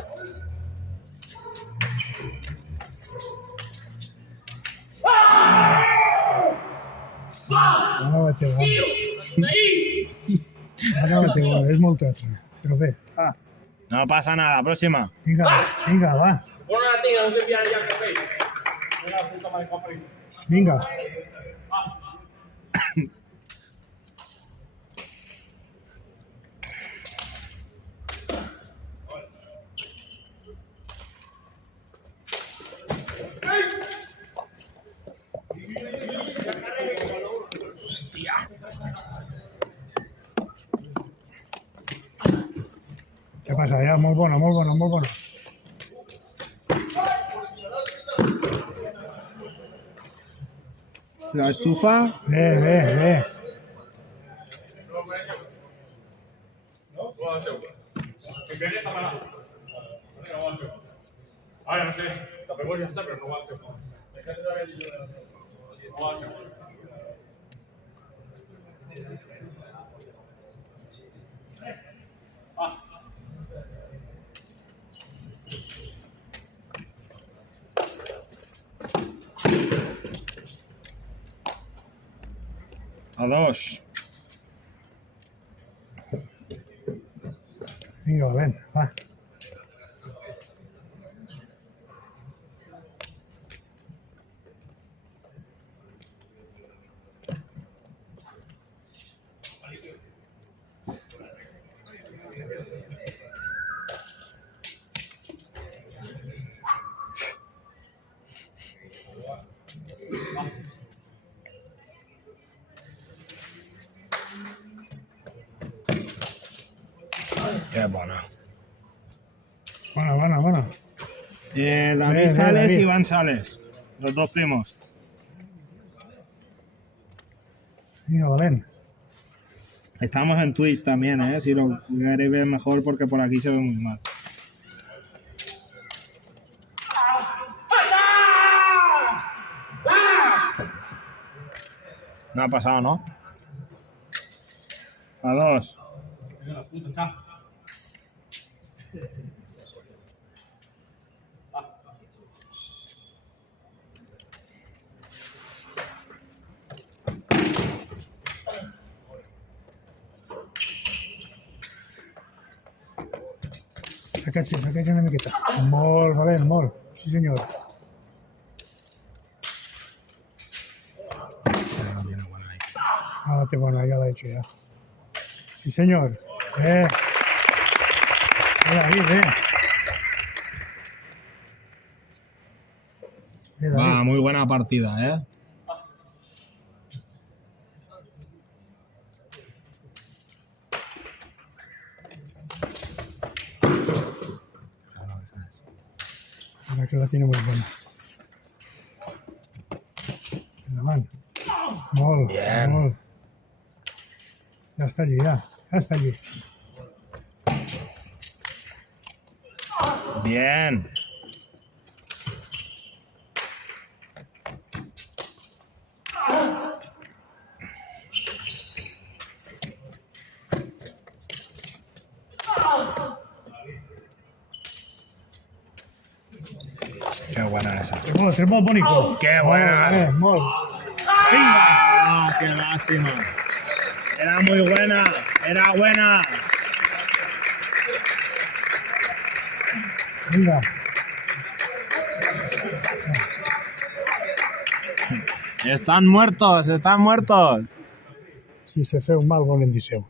Ara bateu bona. Ara bateu bona, és molt teatre. Però bé, va, No pasa nada, próxima. vinga, va. Bueno, la tenga, no te envían ya, que veis. Una puta madre, compadre. Vinga. Què passa? Ja, molt bona, molt bona, molt bona. La estufa. Bé, bé, bé. Si quieres, cámara. No va a ser. Ahora no sé, tapemos ya está, pero no va a ser. Déjate de ver el. No va a ser. A 2. Vinga, Valent, va. Qué buena. Bona, bona, bona. David Bien, Sales David. y Iván Sales. Los dos primos. Vinga, Valent. Estamos en Twitch también, si lo queréis ver mejor porque por aquí se ve muy mal. No ha pasado, ¿no? A 2. Venga, la puta, chao. Saca't una miqueta. Molt, Valent, molt. Sí, senyor. Ah, té bona, ja l'he hecho, ja. Sí, senyor. David, Va, muy buena partida, Ahora que la tiene muy buena. Endavant. Molt, Bien. molt. Ja està allí, ja està allí. Bien. Qué buena esa. És molt bonico. Qué buena. Molt. ¡Ah! ¡Qué lástima! Era muy buena, era buena. Vinga. Están muertos, están muertos. Si se feu mal, bon en disseu.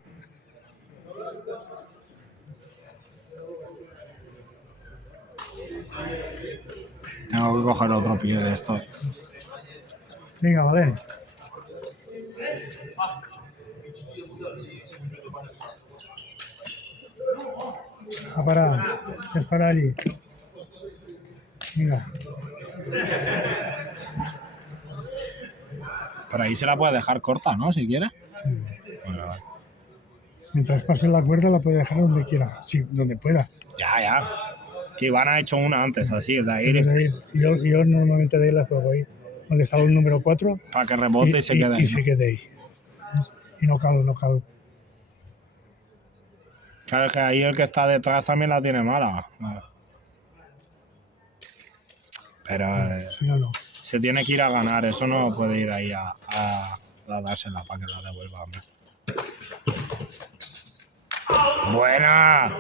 Tengo que coger otro pie de estos. Vinga, Valent. A parar. És parar allí. Vinga. Por ahí se la puede dejar corta, ¿no? Si quiere. Vale, vale. Mientras pase la cuerda la puede dejar donde quiera. Sí, donde pueda. Ya, ya. Que Iván ha hecho una antes, así, de Entonces, ahí, ahí, yo normalmente de ahí la juego ahí, donde está el número 4 para que rebote y se quede ahí. y se quede ahí. Y no cal. Claro, es que ahí el que está detrás también la tiene mala. Pero Si no, no. se tiene que ir a ganar, eso no puede ir ahí a dársela para que la devuelva, hombre. ¡Buena!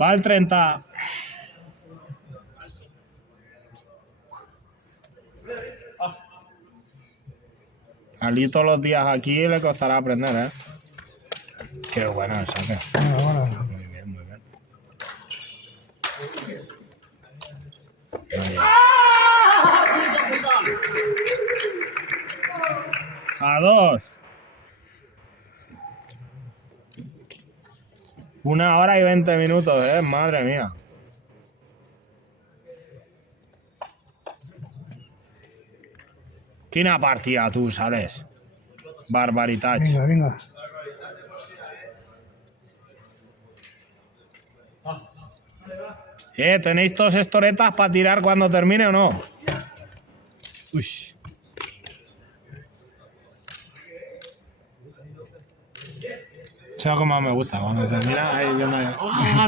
Va el 30. Ali todos los días aquí le costará aprender, ¿eh? Qué bueno el saque. Ahora. Muy bien, muy bien. Muy bien. A 2. 1 hora y 20 minutos, madre mía. Quina partida tú sales. Barbaritats. Venga, venga. ¿Tenéis todos estoretas para tirar cuando termine o no? Uy. Eso como me gusta, cuando termina ahí viendo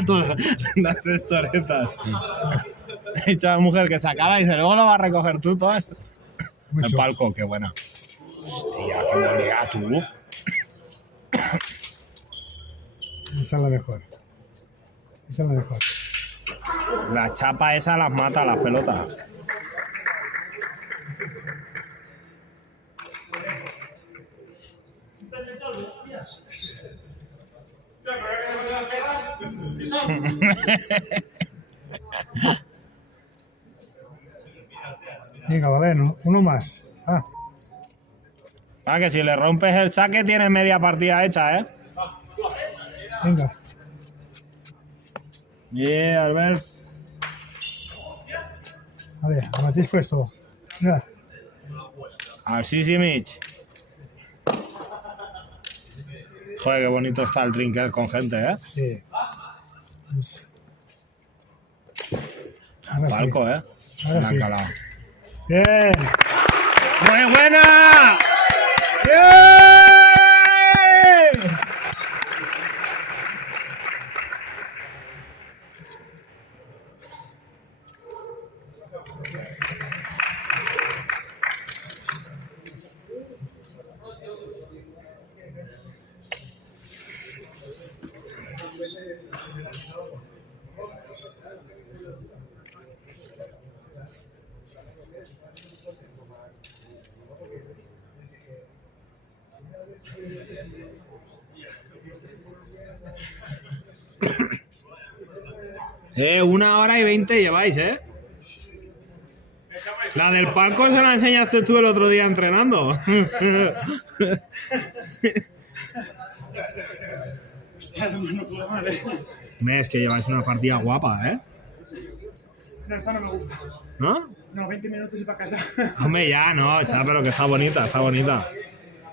todas las estoretas. He dicho a la mujer que se acaba y dice, luego lo vas a recoger tú todas. Mucho. El palco, qué buena. Hostia, qué buena tú. Esa es la mejor. Esa es la mejor. La chapa esa las mata, las pelotas. Venga, vale, uno más. Que si le rompes el saque tienes media partida hecha, ¿eh? Venga. Bien, Albert. Vale, a Matís puesto. Mira. Así sí, Mitch. Joder, qué bonito está el trinquet con gente, ¿eh? Sí. Ahora sí. Palco, ¿eh? Se Ahora la han sí. calado. Bien. ¡Muy buena! ¡Bien! Una hora y 20 lleváis, ¿eh? La del palco se la enseñaste tú el otro día entrenando. Es que lleváis una partida guapa, ¿eh? No, esta no me gusta. ¿No? No, 20 minutos y para casa. Hombre, ya, no, está, pero que está bonita, está bonita.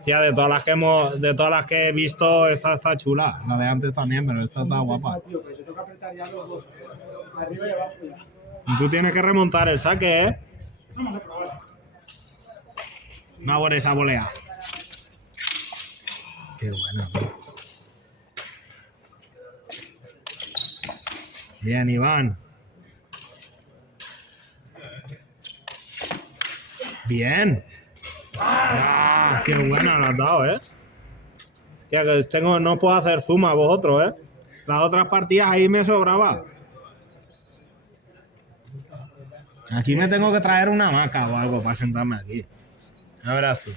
Sí, de todas las que he visto, esta está chula. La de antes también, pero esta está guapa. Tío, pero te toca apretar ya los dos. Arriba y abajo ya. Y tú tienes que remontar el saque, ¿eh? Vamos a probar. Va por esa volea. Qué bueno, tío. Bien, Iván. Bien. ¡Ah! ¡Qué buena la has dado, eh! Tía, que no puedo hacer zoom a vosotros, eh. Las otras partidas ahí me sobraba. Aquí me tengo que traer una hamaca o algo para sentarme aquí. Ya verás tú.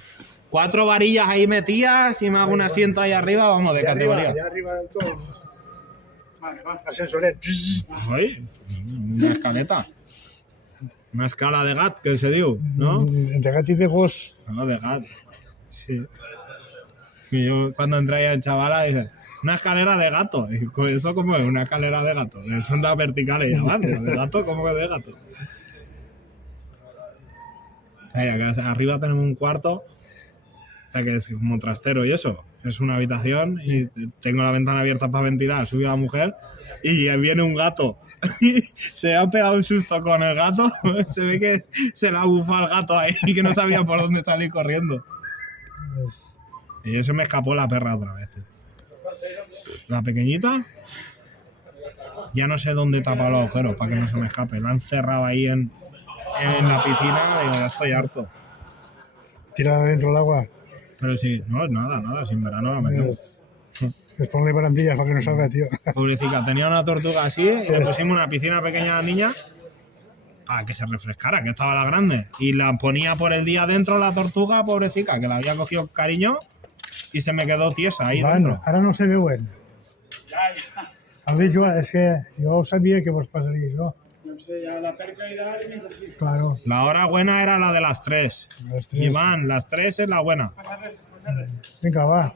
4 varillas ahí metidas y me hago un asiento ahí arriba, vamos, de categoría. Allá arriba del todo. Vale, va. Ascensoret. Ay, una escaleta. Una escala de gat, que se diu, ¿no? De gat y de gos. No, de gat. Sí. Y yo cuando entré en chavala dice, una escalera de gato. Y con eso como es una escalera de gato. Son las verticales y abajo. De gato, ¿cómo que de gato? Ahí, acá arriba tenemos un cuarto. O sea que es como trastero y eso. Es una habitación y tengo la ventana abierta para ventilar. Sube la mujer y viene un gato. Se ha pegado un susto con el gato. Se ve que se la bufa el gato ahí y que no sabía por dónde salir corriendo. Y eso me escapó la perra otra vez, tío. La pequeñita. Ya no sé dónde tapa los agujeros para que no se me escape. La han cerrado ahí en la piscina, digo, ya estoy harto. Tira dentro del agua. Pero sí, no, nada, sin verano la metemos. Pues ponle barandillas para que no salga, tío. Pobrecita, tenía una tortuga así y le pusimos una piscina pequeña a la niña para que se refrescara, que estaba la grande. Y la ponía por el día dentro la tortuga, pobrecita, que la había cogido cariño y se me quedó tiesa ahí Bueno, dentro. ara no se veuen. Ja. El dit, Joan, és que jo sabia que vos passaria això. No sé, ja la perca irà i més així. Claro. La hora buena era la de las 3. Las 3. Iván, las 3 es la buena. Passa res, passa res. Vinga, va.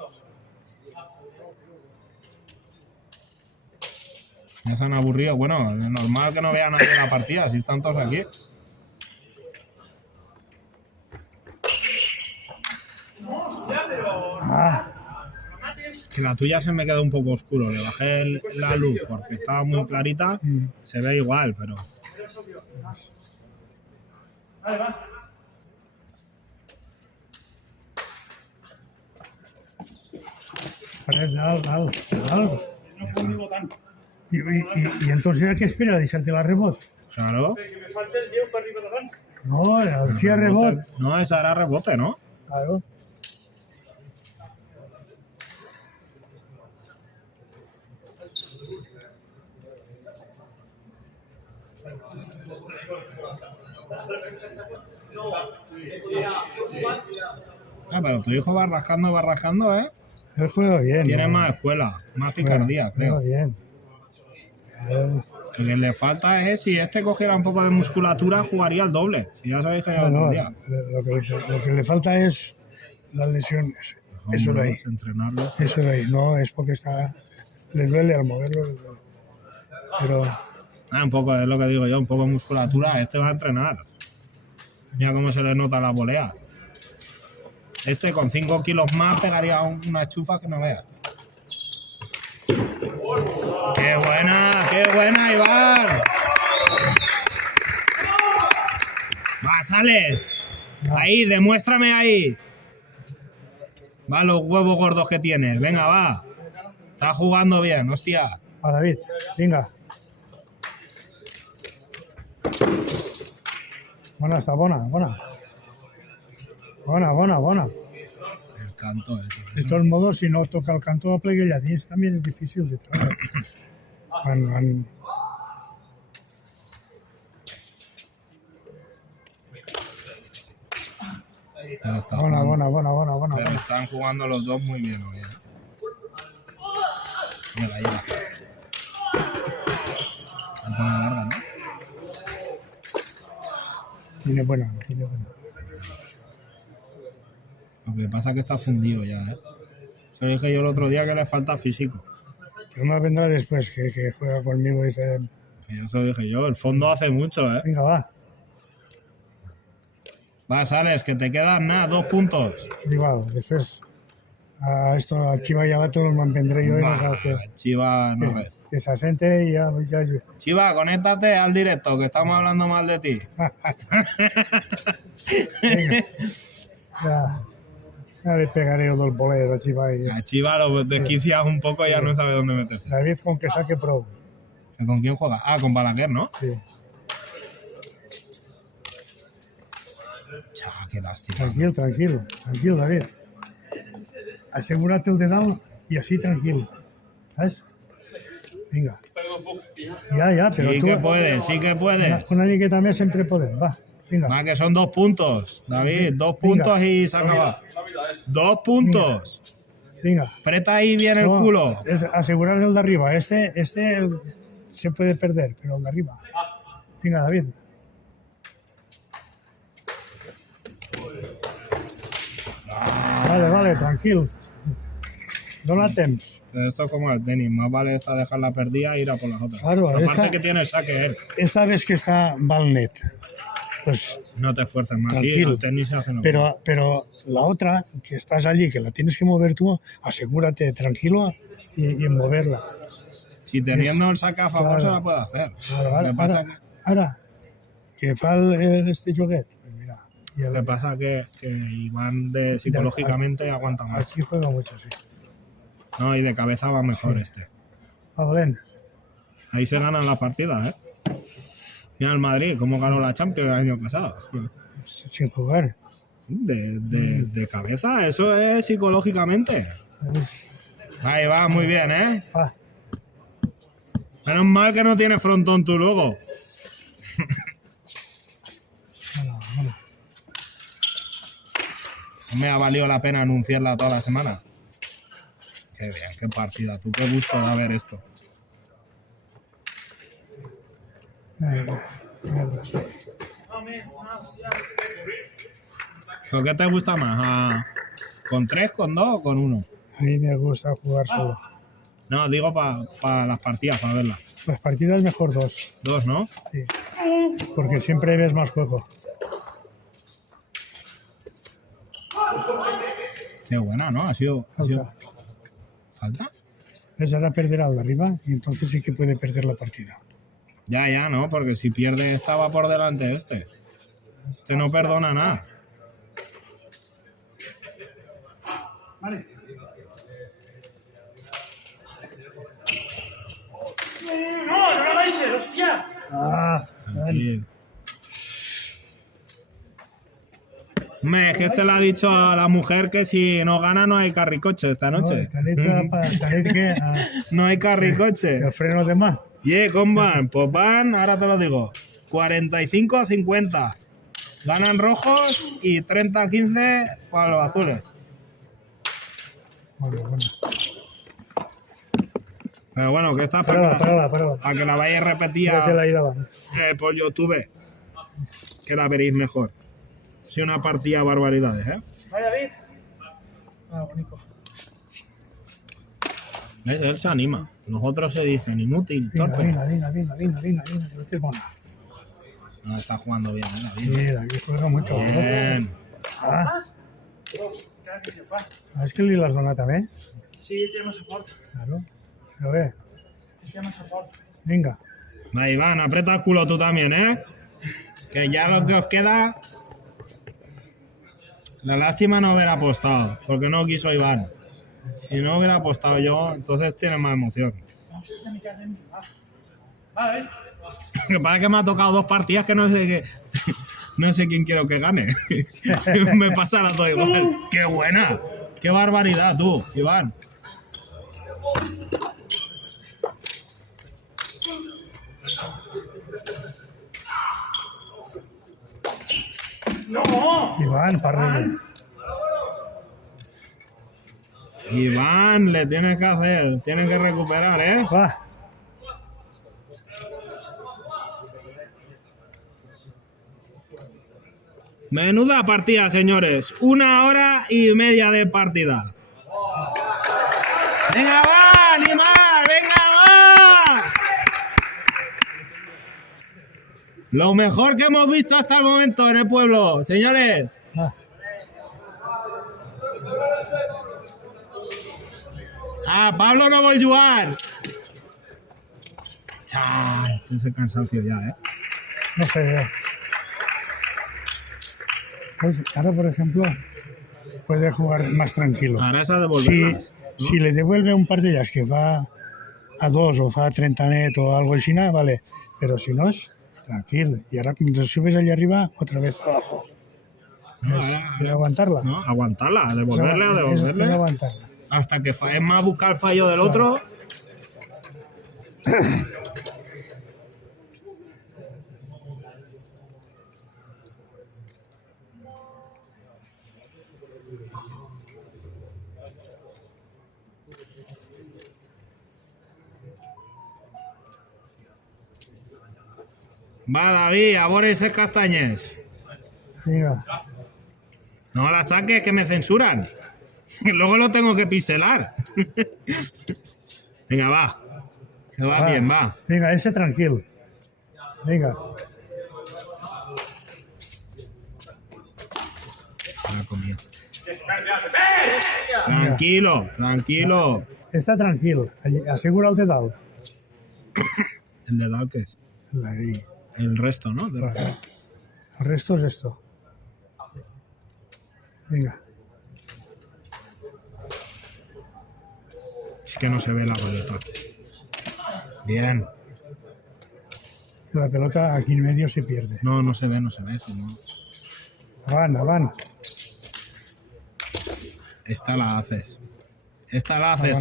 Ya se han aburrido. Bueno, es normal que no vea nadie la partida, si están todos aquí. Ah, Que la tuya se me quedó un poco oscuro. Le bajé la luz porque estaba muy clarita. Se ve igual, pero... Vale, va. dalt. No fum ni votant. I entonces a què espera? Deixar-te la rebot? Claro. Que me falta el 10 per arriba davant. No, si ha rebot. No, esa era rebote, ¿no? Claro. Ah, pero tu hijo va rascando, ¿eh? Él juega bien. Tiene ¿no? más escuela, más picardía, Juega creo. bien. Lo que le falta es, si este cogiera un poco de musculatura, jugaría el doble. Si ya sabéis que yo No, otro día. lo que le falta es las lesiones. Eso de ahí. Entrenarlo. Eso de ahí. No, es porque le duele al moverlo. Le duele. Pero Ah, un poco, es lo que digo yo, un poco de musculatura. Este va a entrenar. Mira cómo se le nota la volea. Este con 5 kilos más pegaría una chufa que no veas. ¡Qué buena, Iván! Va, sales. Ahí, demuéstrame ahí. Va, los huevos gordos que tienes. Venga, va. Estás jugando bien, hostia. a David, vinga. Bona, està bona. Bona. El canto ese. De todos modos, si no toca el canto a plegue allà dins, també és difícil de treure. Pero está Bona. Pero están jugando los dos muy bien hoy. Llega. La pone larga, ¿no? Tiene buena. Lo que pasa es que está fundido ya, ¿eh? Se lo dije yo el otro día que le falta físico. Pero me vendrá después que juega conmigo y dice, Que ya se lo dije yo. El fondo hace mucho, ¿eh? venga, va. Va, sales, que te quedan nada, 2 puntos. Igual, després a Chiva i a Gato el mantendré jo i no cal Chiva, no sé. que se asente y ya. Chiva, conéctate al directo, que estamos hablando mal de ti. Ya le pegaré yo del voler a Chiva y A Chiva lo desquicias un poco y ya no sabe dónde meterse. David con que saque prou. ¿Con quién juega? Ah, con Balaguer, ¿no? Sí. Cha, qué lástima. Tranquil, David. Asegura't el de dalt i així tranquil. ¿Sabes? Vinga. Ja, però Sí tu... que puedes. Una miqueta més sempre podem, va. Vinga. Más que son 2 puntos, David. 2 puntos y se acaba. 2 puntos. Vinga. Aprieta ahí bien el No, culo. es asegurar el de arriba. Este se puede perder, pero el de arriba. Venga, David. Vale, tranquil. Dona temps. Pero esto es como el tenis. Más vale esta dejarla perdida e ir a por las otras. Claro, Aparte esta- que tiene el saque él. Esta vez que está mal net, pues, No te esfuerces más. Sí, Tranquilo. el tenis se hace lo pero la otra, que estás allí, que la tienes que mover tú, asegúrate tranquilo y moverla. Si teniendo el saque a favor Claro. se la puede hacer. Ara, Lo que pasa que... ara, que fa este joguet, pues mira, y Lo que pasa que Iván psicológicamente aguanta más. aquí juega mucho, sí. No, y de cabeza va mejor Sí. este. Va valent. Ahí se ganan las partidas, ¿eh? Mira el Madrid, cómo ganó la Champions el año pasado. Sin jugar. De cabeza, eso es psicológicamente. Ahí va, muy bien, ¿eh? Ah, Menos mal que no tienes frontón tú luego. bueno, bueno. No me ha valido la pena anunciarla toda la semana. Qué bien, qué partida. Tú, qué gusto de ver esto. Mierda. ¿Pero qué te gusta más? ¿Con 3, con 2 o con 1? A mí me gusta jugar solo. No, digo para las partidas, para verlas. Las partidas mejor 2. 2, ¿no? Sí. Porque siempre ves más juego. Qué bueno, ¿no? Ha sido... Falta. ¿Falta? Es ahora perder al de arriba y entonces sí que puede perder la partida. Ya, ¿no? Porque si pierde esta va por delante este. Este no perdona nada. Vale. ¡No, no la vais, hostia! Ah, Tranquilo. Hombre, es que este le ha dicho a la mujer que si no gana no hay carricoche esta noche. No hay carricoche. el freno de más. ¿Cómo van? Pues van, ahora te lo digo, 45-50. Ganan rojos y 30-15 para los azules. Bueno. Pero bueno, que está Parala. para que la vayáis a repetir Ya te la iba. por YouTube, que la veréis mejor. Sí, una partida barbaridades, ¿eh? Vaya, David. Ah, bonito. ¿Ves? Él se anima. Los otros se dicen inútil, torpe. Venga, que te pone. No, está jugando bien, ¿eh? David? Mira, que juega mucho. Bien. Ah, Va. és que li l'has donat també? Sí, tiene massa fort. Claro. Pero bé, Tiene massa fort. venga. Va, Iván, aprieta el culo tú también, ¿eh? Que ya lo que os queda... La lástima no haber apostado, porque no quiso Iván. Si no hubiera apostado yo, entonces tiene más emoción. Vamos a mi casa. Va, David. Lo que pasa es que me ha tocado 2 partidas que no sé qué... No sé quién quiero que gane. Me pasa las dos igual. ¡Qué buena! ¡Qué barbaridad, tú, Iván! ¡No! Iván, parrele. Iván, le tienes que hacer. Tienes que recuperar, ¿eh? Va. Menuda partida, señores. 1 hora y media de partida. ¡Venga, va! ¡Animar! ¡Venga, va! Lo mejor que hemos visto hasta el momento en el pueblo, señores. Va. ¡Ah, Pablo no vol jugar! ¡Chas! Ese cansancio ya, ¿eh? No sé. Pues ahora, por ejemplo, puede jugar más tranquilo. Ahora es a Si, devolverlas, ¿no? si le devuelve un par d'ellas que va a 2 o fa a 30 net o algo así, vale. Pero si no es tranquilo. Y ahora mientras subes allá arriba, otra vez abajo. Es aguantarla. No, aguantarla, a devolverle, a Es devolverle. aguantarla. Hasta que es más buscar el fallo del otro. Va, David, a por ese castañes. Venga. No la saques, que me censuran. Luego lo tengo que pincelar. Venga, va. Que va bien, va. Venga, ese tranquilo. Venga. Se la comía. Tranquilo, tranquilo. Está tranquilo. Asegura el de dalt. El de Dal, ¿qué es? Ahí. El resto, ¿no? De- Vale. El resto es esto. Venga. Es que no se ve la boleta. Bien. La pelota aquí en medio se pierde. No, no se ve, si no. Van. Esta la haces.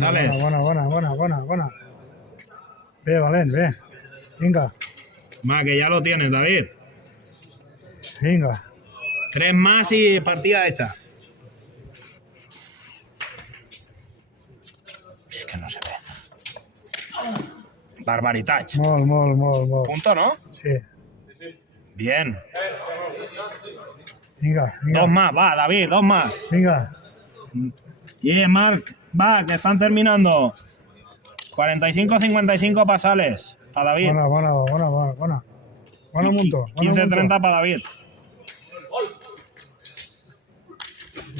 Alex. Bona. Ve, Valent, ve. Vinga, Va, que ya lo tienes, David. vinga. 3 más y partida hecha. Es que no se ve. Barbaritats. Molt. Punto, ¿no? Sí. Bien. Vinga. 2 más, va, David, 2 más. Vinga. Y Marc, va, que están terminando. 45-55 pasales para David. Bona. Bona muntó. 15-30 para David.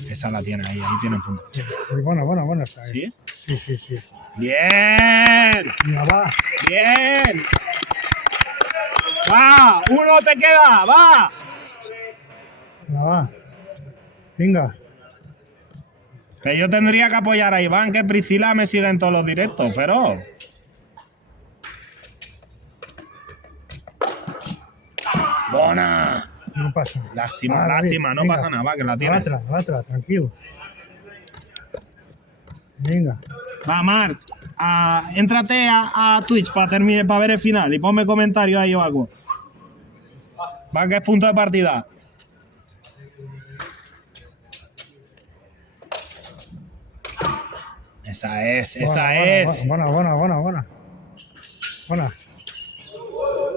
Esa la tiene ahí tiene un punto. Bona. Está ahí. ¿Sí? Sí. ¡Bien! Vinga, va. ¡Bien! ¡Va! ¡Uno te queda! ¡Va! Vinga, va. Vinga. Que yo tendría que apoyar a Iván, que Priscila me sigue en todos los directos, pero... ¡Bona! No passa. Lástima, Va, David, no vinga. pasa nada, va, que la tienes. L'altre, tranquil. Vinga. Va, Marc, éntrate a Twitch para ver el final y ponme comentario ahí o algo. Va, que es punto de partida. Esa es. Bona.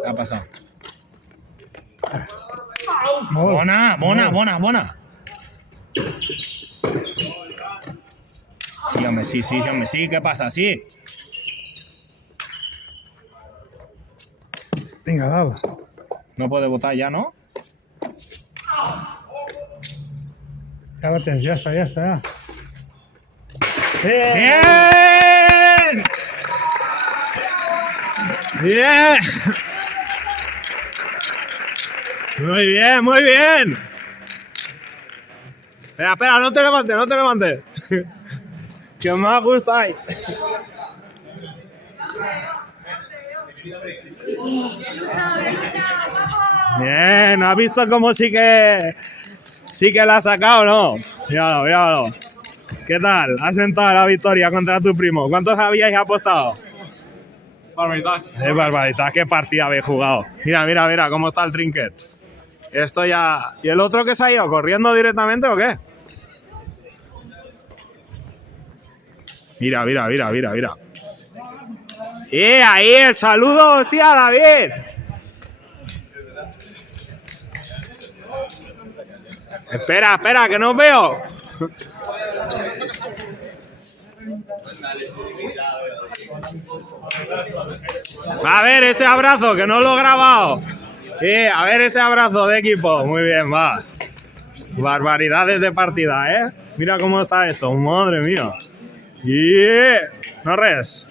¿Qué ha pasado? Molt. Bona. Sí, hombre, sí. ¿Qué pasa? Sí. Vinga, dalt. No puede votar ya, ¿no? Ja la tens, ja està. ¡Bien! ¡Bien! Muy bien. Espera, no te levantes. Que más gusta hay. Bien, ¿has visto cómo sí que la ha sacado, no? Míralo. ¿Qué tal? Has sentado la victoria contra tu primo. ¿Cuántos habíais apostado? Barbaritats. Barbaridad, qué partida habéis jugado. Mira cómo está el trinket. Esto ya... ¿Y el otro que se ha ido? ¿Corriendo directamente o qué? Mira. Ahí el saludo, hostia, David. Espera, que no os veo. A ver ese abrazo, que no lo he grabado. A ver ese abrazo de equipo. Muy bien, va. Barbaridades de partida, ¿eh? Mira cómo está esto, madre mía. No res.